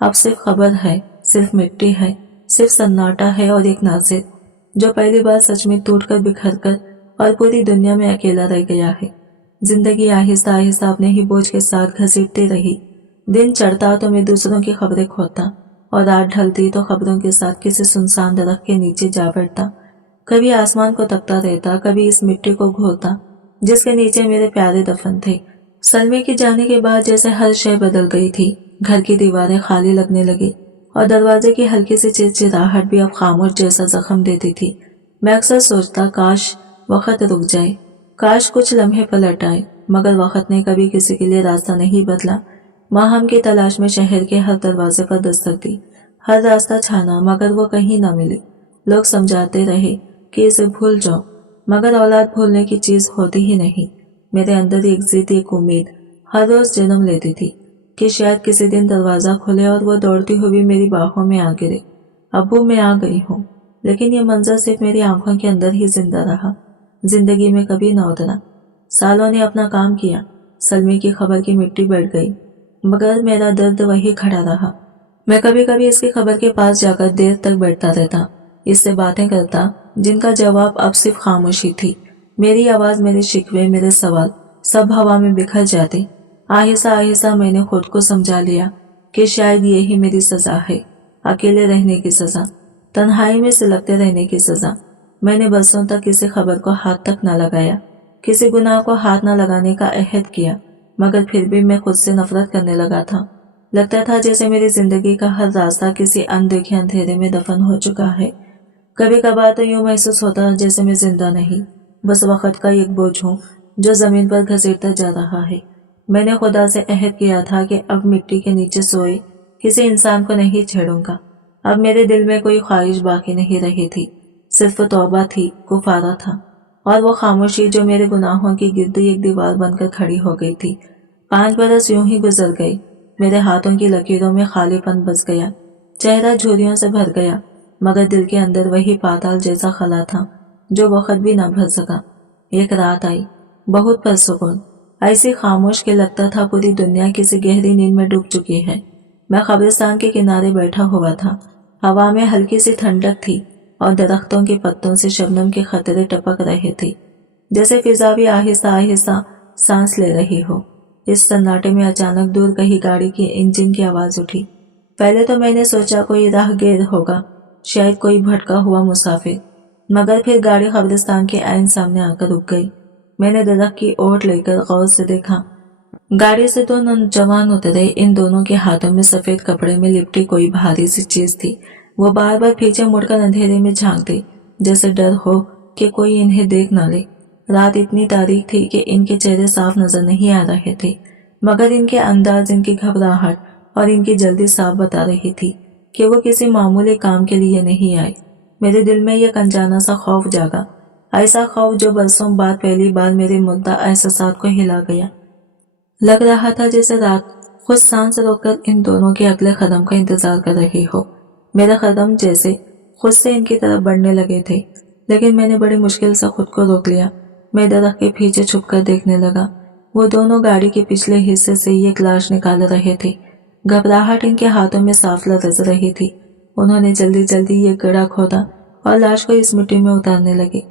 अब सिर्फ खबर है, सिर्फ मिट्टी है, सिर्फ सन्नाटा है, और एक नाज़िर जो पहली बार सच में टूटकर बिखरकर और पूरी दुनिया में अकेला रह गया है। जिंदगी आहिस्ता आहिस्ता अपने ही बोझ के साथ घसीटती रही। दिन चढ़ता तो मैं दूसरों की खबरें खोता, और रात ढलती तो खबरों के साथ किसी सुनसान दरख्त के नीचे जा बैठता। कभी आसमान को तकता रहता, कभी इस मिट्टी को घोरता जिसके नीचे मेरे प्यारे दफन थे। सलमे के जाने के बाद जैसे हर शय बदल गई थी। घर की दीवारें खाली लगने लगी और दरवाजे की हल्की सी चिरचिराहट भी अब खामोश जैसा जख्म देती थी। मैं अक्सर सोचता, काश वक्त रुक जाए, काश कुछ लम्हे पलट आए, मगर वक्त ने कभी किसी के लिए रास्ता नहीं बदला। माहम की तलाश में शहर के हर दरवाजे पर दस्तक दी, हर रास्ता छाना, मगर वो कहीं न मिली। लोग समझाते रहे कि इसे भूल जाओ, मगर औलाद भूलने की चीज होती ही नहीं। मेरे अंदर एक जिद, एक उम्मीद हर रोज जन्म लेती थी कि शायद किसी दिन दरवाजा खुले और वो दौड़ती हुई मेरी बाहों में आ गिरे। अब्बू, मैं आ गई हूँ। लेकिन ये मंजर सिर्फ मेरी आंखों के अंदर ही जिंदा रहा, जिंदगी में कभी न उतरा। सालों ने अपना काम किया, सलमी की खबर की मिट्टी बैठ गई, मगर मेरा दर्द वही खड़ा रहा। मैं कभी कभी इसकी खबर के पास जाकर देर तक बैठता रहता, इससे बातें करता जिनका जवाब अब सिर्फ खामोशी थी। मेरी आवाज, मेरे शिकवे, मेरे सवाल सब हवा में बिखर जाते। आहिस्ता आहिस्ता मैंने खुद को समझा लिया कि शायद ये ही मेरी सजा है, अकेले रहने की सजा, तन्हाई में सिलकते रहने की सजा। मैंने बरसों तक किसी खबर को हाथ तक न लगाया, किसी गुनाह को हाथ न लगाने का अहद किया, मगर फिर भी मैं खुद से नफरत करने लगा था। लगता था जैसे मेरी जिंदगी का हर रास्ता किसी अनदेखे अंधेरे में दफन हो चुका है। कभी कभार तो यूं महसूस होता जैसे मैं जिंदा नहीं, बस वक्त का एक बोझ हूँ जो जमीन पर घसीटता जा रहा है। मैंने खुदा से अहद किया था कि अब मिट्टी के नीचे सोए किसी इंसान को नहीं छेड़ूंगा। अब मेरे दिल में कोई ख्वाहिश बाकी नहीं रही थी, सिर्फ तौबा थी, कुफारा था, और वो खामोशी जो मेरे गुनाहों की गिर्द एक दीवार बनकर खड़ी हो गई थी। 5 बरस यूं ही गुजर गए। मेरे हाथों की लकीरों में खालीपन बस गया, चेहरा झुर्रियों से भर गया, मगर दिल के अंदर वही पाताल जैसा खला था जो वक्त भी न भर सका। एक रात आई, बहुत पुरसुकून, ऐसी खामोश कि लगता था पूरी दुनिया किसी गहरी नींद में डूब चुकी है। मैं कब्रिस्तान के किनारे बैठा हुआ था। हवा में हल्की सी ठंडक थी और दरख्तों के पत्तों से शबनम के खतरे टपक रहे थे, जैसे फिजा भी आहिस्ता आहिस्ता सांस ले रही हो। इस सन्नाटे में अचानक दूर कहीं गाड़ी की इंजन की आवाज उठी। पहले तो मैंने सोचा कोई राहगीर होगा, शायद कोई भटका हुआ मुसाफिर, मगर फिर गाड़ी कब्रिस्तान के ऐन सामने आकर रुक गई। मैंने दरख्त की ओट लेकर गौर से देखा। गाड़ी से 2 नौजवान उतरे। इन दोनों के हाथों में सफेद कपड़े में लिपटी कोई भारी सी चीज थी। वो बार बार पीछे मुड़कर अंधेरे में झांकते, जैसे डर हो कि कोई इन्हें देख न ले। रात इतनी तारीक थी कि इनके चेहरे साफ नजर नहीं आ रहे थे, मगर इनके अंदाज, इनकी घबराहट और इनकी जल्दी साफ बता रही थी कि वो किसी मामूली काम के लिए नहीं आए। मेरे दिल में एक अनजाना सा खौफ जागा, ऐसा खौफ जो बरसों बाद पहली बार मेरे मुद्दा एहसासात को हिला गया। लग रहा था जैसे रात खुद सांस रोककर इन दोनों के अगले कदम का इंतजार कर रही हो। मेरे कदम जैसे खुद से इनकी तरफ बढ़ने लगे थे, लेकिन मैंने बड़ी मुश्किल से खुद को रोक लिया। मैं दरख्त के पीछे छुपकर देखने लगा। वो दोनों गाड़ी के पिछले हिस्से से एक लाश निकाल रहे थे। घबराहट इनके हाथों में साफ लरज रही थी। उन्होंने जल्दी जल्दी एक गड्ढा खोदा और लाश को इस मिट्टी में उतारने लगे।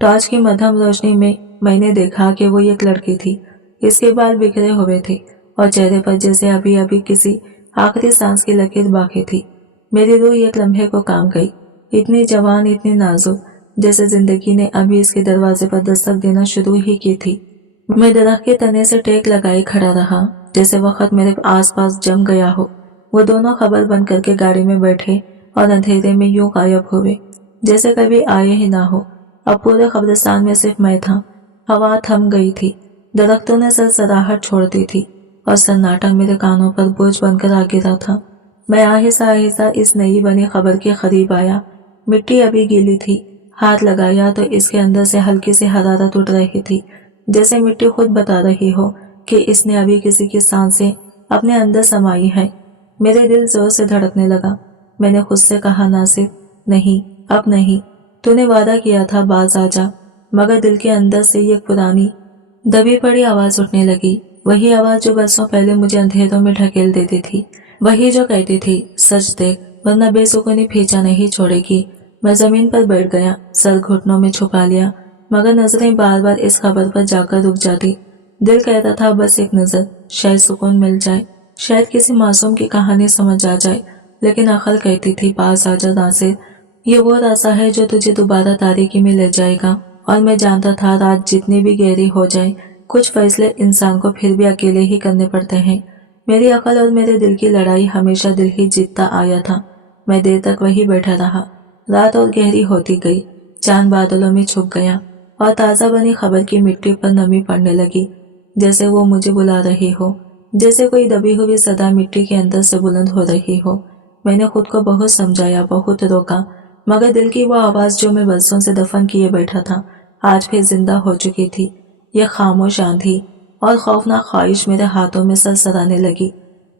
टॉर्च की मध्यम रोशनी में मैंने देखा कि वो एक लड़की थी। इसके बाल बिखरे हुए थे और चेहरे पर जैसे अभी अभी किसी आखिरी सांस की लकीर बाकी थी। मेरी रूह एक लम्हे को कांप गई। इतनी जवान, इतनी नाजुक, जैसे जिंदगी ने अभी इसके दरवाजे पर दस्तक देना शुरू ही की थी। मैं दरख्त के तने से टेक लगाए खड़ा रहा, जैसे वक्त मेरे आसपास जम गया हो। वो दोनों खबर बंद करके गाड़ी में बैठे और अंधेरे में यूं गायब हुए जैसे कभी आए ही ना हो। अब पूरे कब्रिस्तान में सिर्फ मैं था। हवा थम गई थी, दरख्तों ने सरसराहट छोड़ दी थी और सन्नाटा मेरे कानों पर बोझ बनकर आ गिरा था। मैं आहिस्ता आहिस्ता इस नई बनी खबर के करीब आया। मिट्टी अभी गीली थी। हाथ लगाया तो इसके अंदर से हल्की सी हरारत उठ रही थी, जैसे मिट्टी खुद बता रही हो कि इसने अभी किसी की सांसें अपने अंदर समाई है। मेरे दिल जोर से धड़कने लगा। मैंने खुद से कहा, नासिर, नहीं, अब नहीं। तूने वादा किया था बाज आ जा। मगर दिल के अंदर से एक पुरानी दबी पड़ी आवाज उठने लगी। वही आवाज जो बरसों पहले मुझे अंधेरों में ढकेल देती थी। वही जो कहती थी, सच देख, वरना बेसुकूनी पीछा नहीं छोड़ेगी। मैं जमीन पर बैठ गया, सर घुटनों में छुपा लिया, मगर नजरें बार बार इस खबर पर जाकर रुक जाती। दिल कहता था बस एक नजर, शायद सुकून मिल जाए, शायद किसी मासूम की कहानी समझ आ जाए। लेकिन अकल कहती थी, पास आ जा नासिर, ये वो रास्ता है जो तुझे दोबारा तारीकी में ले जाएगा। और मैं जानता था रात जितनी भी गहरी हो जाए, कुछ फैसले इंसान को फिर भी अकेले ही करने पड़ते हैं। मेरी अकल और मेरे दिल की लड़ाई हमेशा दिल ही जीतता आया था। मैं देर तक वही बैठा रहा। रात और गहरी होती गई, चांद बादलों में छुप गया और ताज़ा बनी खबर की मिट्टी पर नमी पड़ने लगी, जैसे वो मुझे बुला रही हो। जैसे कोई दबी हुई सदा मिट्टी के अंदर से बुलंद हो रही हो। मैंने खुद को बहुत समझाया, बहुत रोका, मगर दिल की वो आवाज जो मैं बरसों से दफन किए बैठा था, आज फिर जिंदा हो चुकी थी। यह खामोश आंधी और खौफनाक ख्वाहिश मेरे हाथों में सरसराने लगी।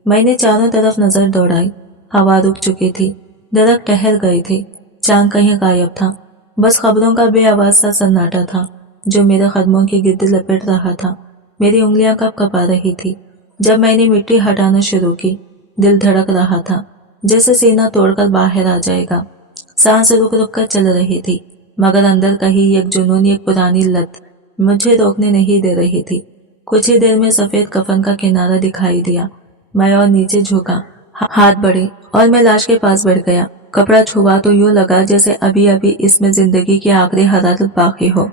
मैंने चारों तरफ नजर दौड़ाई। हवा रुक चुकी थी, दरख्त ठहर गए थे, चांद कहीं गायब था। बस खबरों का बेआवाज सा सन्नाटा था जो मेरे कदमों की गिद्द लपेट रहा था। मेरी उंगलियां कब कपा रही थी। जब मैंने मिट्टी हटाना शुरू की, दिल धड़क रहा था जैसे सीना तोड़कर बाहर आ जाएगा। सांस रुक रुक कर चल रही थी, मगर अंदर कहीं एक जुनून, एक पुरानी लत मुझे रोकने नहीं दे रही थी। कुछ ही देर में सफेद कफन का किनारा दिखाई दिया। मैं और नीचे झुका, हाथ बढ़े और मैं लाश के पास बढ़ गया। कपड़ा छुआ तो यूं लगा जैसे अभी अभी इसमें जिंदगी की आखिरी हरारत बाकी हो।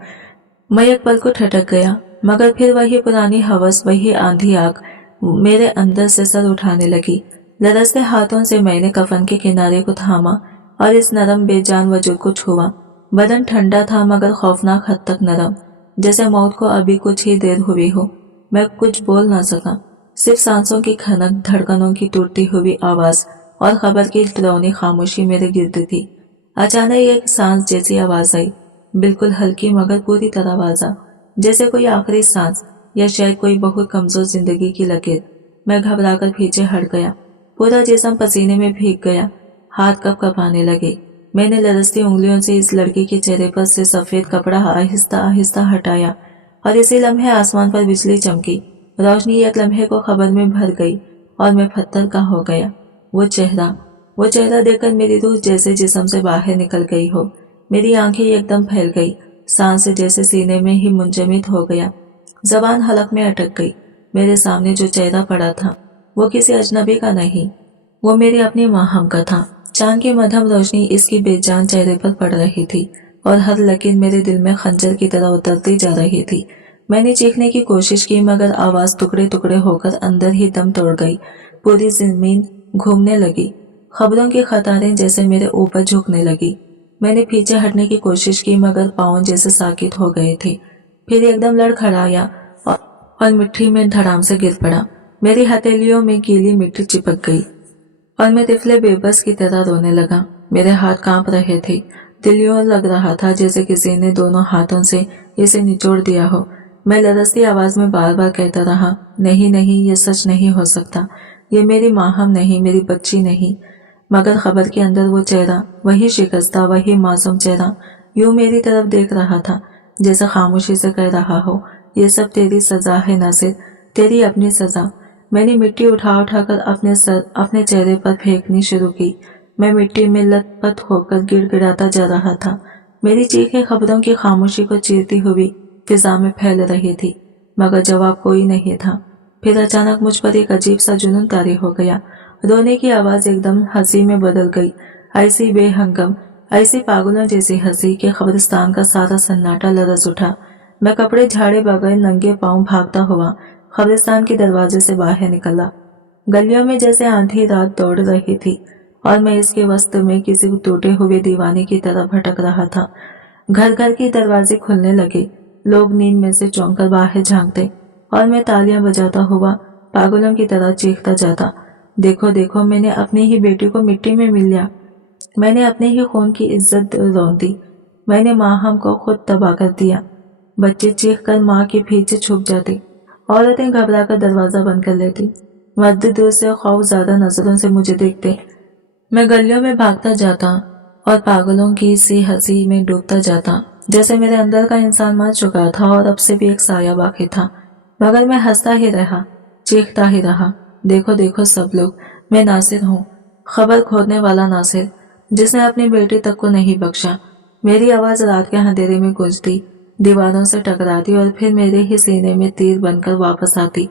मैं एक पल को ठटक गया, मगर फिर वही पुरानी हवस, वही आंधी आग मेरे अंदर से सर उठाने लगी। लरसते हाथों से मैंने कफन के किनारे को थामा और इस नरम बेजान वजूद को छुआ। बदन ठंडा था मगर खौफनाक हद तक नरम, जैसे मौत को अभी कुछ ही देर हुई हो। मैं कुछ बोल ना सका, सिर्फ सांसों की खनक, धड़कनों की टूटती हुई आवाज और खबर की डरावनी खामोशी मेरे गिर्द थी। अचानक एक सांस जैसी आवाज आई, बिल्कुल हल्की मगर पूरी तरह वाजा, जैसे कोई आखिरी सांस या शायद कोई बहुत कमजोर जिंदगी की लकीर। मैं घबराकर पीछे हट गया, पूरा जिस्म पसीने में भीग गया, हाथ कब कपाने लगे। मैंने लरसती उंगलियों से इस लड़की के चेहरे पर से सफेद कपड़ा आहिस्ता आहिस्ता हटाया और इसी लम्हे आसमान पर बिजली चमकी। रोशनी एक लम्हे को खबर में भर गई और मैं पत्थर का हो गया। वो चेहरा देखकर मेरी रूह जैसे जिस्म से बाहर निकल गई हो। मेरी आंखें एकदम फैल गई, सांस जैसे सीने में ही मुंजमद हो गया, जबान हलक में अटक गई। मेरे सामने जो चेहरा पड़ा था वो किसी अजनबी का नहीं, वो मेरी अपनी माहम का था। चांद की मध्यम रोशनी इसकी बेजान चेहरे पर पड़ रही थी और हर लकीर मेरे दिल में खंजर की तरह उतरती जा रही थी। मैंने चीखने की कोशिश की मगर आवाज टुकड़े टुकड़े होकर अंदर ही दम तोड़ गई। पूरी जमीन घूमने लगी, खबरों की कतारें जैसे मेरे ऊपर झुकने लगी। मैंने पीछे हटने की कोशिश की मगर पांव जैसे साकित हो गए थे। फिर एकदम लड़खड़ाया और मिट्टी में धड़ाम से गिर पड़ा। मेरी हथेलियों में गीली मिट्टी चिपक गई और मैं तिफले बेबस की तरह रोने लगा। मेरे हाथ कांप रहे थे, दिल यूं लग रहा था जैसे किसी ने दोनों हाथों से इसे निचोड़ दिया हो। मैं लरसती आवाज में बार बार कहता रहा, नहीं नहीं, ये सच नहीं हो सकता, ये मेरी माहम नहीं, मेरी बच्ची नहीं। मगर खबर के अंदर वो चेहरा, वही शिकस्ता, वही मासूम चेहरा यूं मेरी तरफ देख रहा था जैसे खामोशी से कह रहा हो, ये सब तेरी सजा है नासिर, तेरी अपनी सजा। मैंने मिट्टी उठा उठाकर अपने चेहरे पर फेंकनी शुरू की। मैं मिट्टी में लथपथ होकर गिड़गिड़ाता जा रहा था। मेरी चीखें खबरों की खामोशी को चीरती हुई फिजा में फैल रही थी, मगर जवाब कोई नहीं था। फिर अचानक मुझ पर एक अजीब सा जुनून तारी हो गया। रोने की आवाज एकदम हंसी में बदल गई, ऐसी बेहंगम, ऐसी पागलों जैसी हंसी कि कब्रिस्तान का सारा सन्नाटा लरज उठा। मैं कपड़े झाड़े बगैर नंगे पांव भागता हुआ कब्रिस्तान के दरवाजे से बाहर निकला। गलियों में जैसे आंधी रात दौड़ रही थी और मैं इसके वस्त में किसी टूटे हुए दीवाने की तरह भटक रहा था। घर घर के दरवाजे खुलने लगे, लोग नींद में से चौंक कर बाहर झांकते और मैं तालियां बजाता हुआ पागलों की तरह चीखता जाता, देखो देखो, मैंने अपनी ही बेटी को मिट्टी में मिल लिया, मैंने अपने ही खून की इज्जत रौंद दी, मैंने माहम को खुद तबाह कर दिया। बच्चे चीख कर माँ के पीछे छुप जाते, औरतें घबरा कर दरवाजा बंद कर लेती, मर्द दूर से खौफ ज्यादा नजरों से मुझे देखते। मैं गलियों में भागता जाता और पागलों की सी हंसी में डूबता जाता जैसे मेरे अंदर का इंसान मर चुका था और अब से भी एक साया बाकी था। मगर मैं हंसता ही रहा, चीखता ही रहा, देखो देखो सब लोग, मैं नासिर हूँ, खबर खोदने वाला नासिर, जिसने अपनी बेटी तक को नहीं बख्शा। मेरी आवाज रात के अंधेरे में गूंजती, दीवारों से टकराती और फिर मेरे ही सीने में तीर बनकर वापस आती।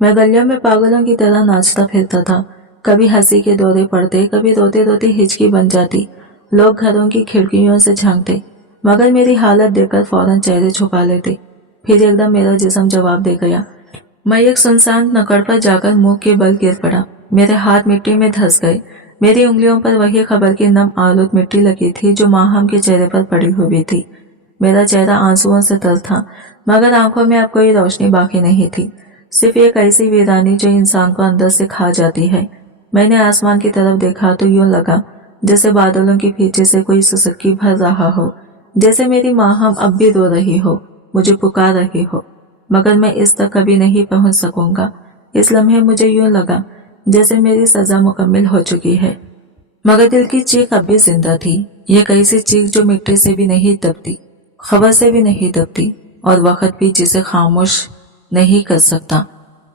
मैं गलियों में पागलों की तरह नाचता फिरता था, कभी हंसी के दौरे पड़ते, कभी रोते रोते हिचकी बन जाती। लोग घरों की खिड़कियों से झांकते, मगर मेरी हालत देखकर फौरन चेहरे छुपा लेते। फिर एकदम मेरा जिस्म जवाब दे गया। मैं एक सुनसान नकड़ पर जाकर मुंह के बल गिर पड़ा। मेरे हाथ मिट्टी में धंस गए। मेरी उंगलियों पर वही खबर की नम आलूद मिट्टी लगी थी जो माहम के चेहरे पर पड़ी हुई थी। मेरा चेहरा आंसुओं से तर था, मगर आंखों में अब कोई रोशनी बाकी नहीं थी। सिर्फ एक ऐसी वीरानी जो इंसान को अंदर से खा जाती है। मैंने आसमान की तरफ देखा तो यूं लगा जैसे बादलों के पीछे से कोई सुसुकी भर रहा हो, जैसे मेरी माँ हम अब भी रो रही हो, मुझे पुकार रही हो, मगर मैं इस तक कभी नहीं पहुंच सकूंगा। इस लम्हे मुझे यूं लगा जैसे मेरी सजा मुकम्मल हो चुकी है, मगर दिल की चीख अब भी जिंदा थी। ये कैसी चीख जो मिट्टी से भी नहीं दबती, खबर से भी नहीं दबती, और वक्त भी जिसे खामोश नहीं कर सकता।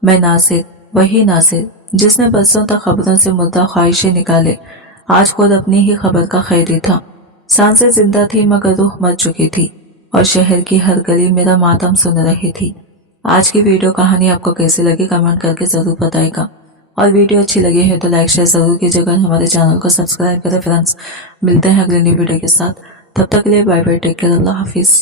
मैं नासिर, वही नासिर जिसने बरसों तक खबरों से मुर्दा ख्वाहिशें निकाले, आज खुद अपनी ही खबर का खैदी था। सांसें जिंदा थी मगर रूह मर चुकी थी, और शहर की हर गली मेरा मातम सुन रही थी। आज की वीडियो कहानी आपको कैसी लगी कमेंट करके जरूर बताएगा, और वीडियो अच्छी लगी है तो लाइक शेयर जरूर कीजिएगा। हमारे चैनल को सब्सक्राइब करें फ्रेंड्स। मिलते हैं अगले न्यू वीडियो के साथ, तब तक के लिए बाय बाय, टेक केयर, अल्लाह हाफिज।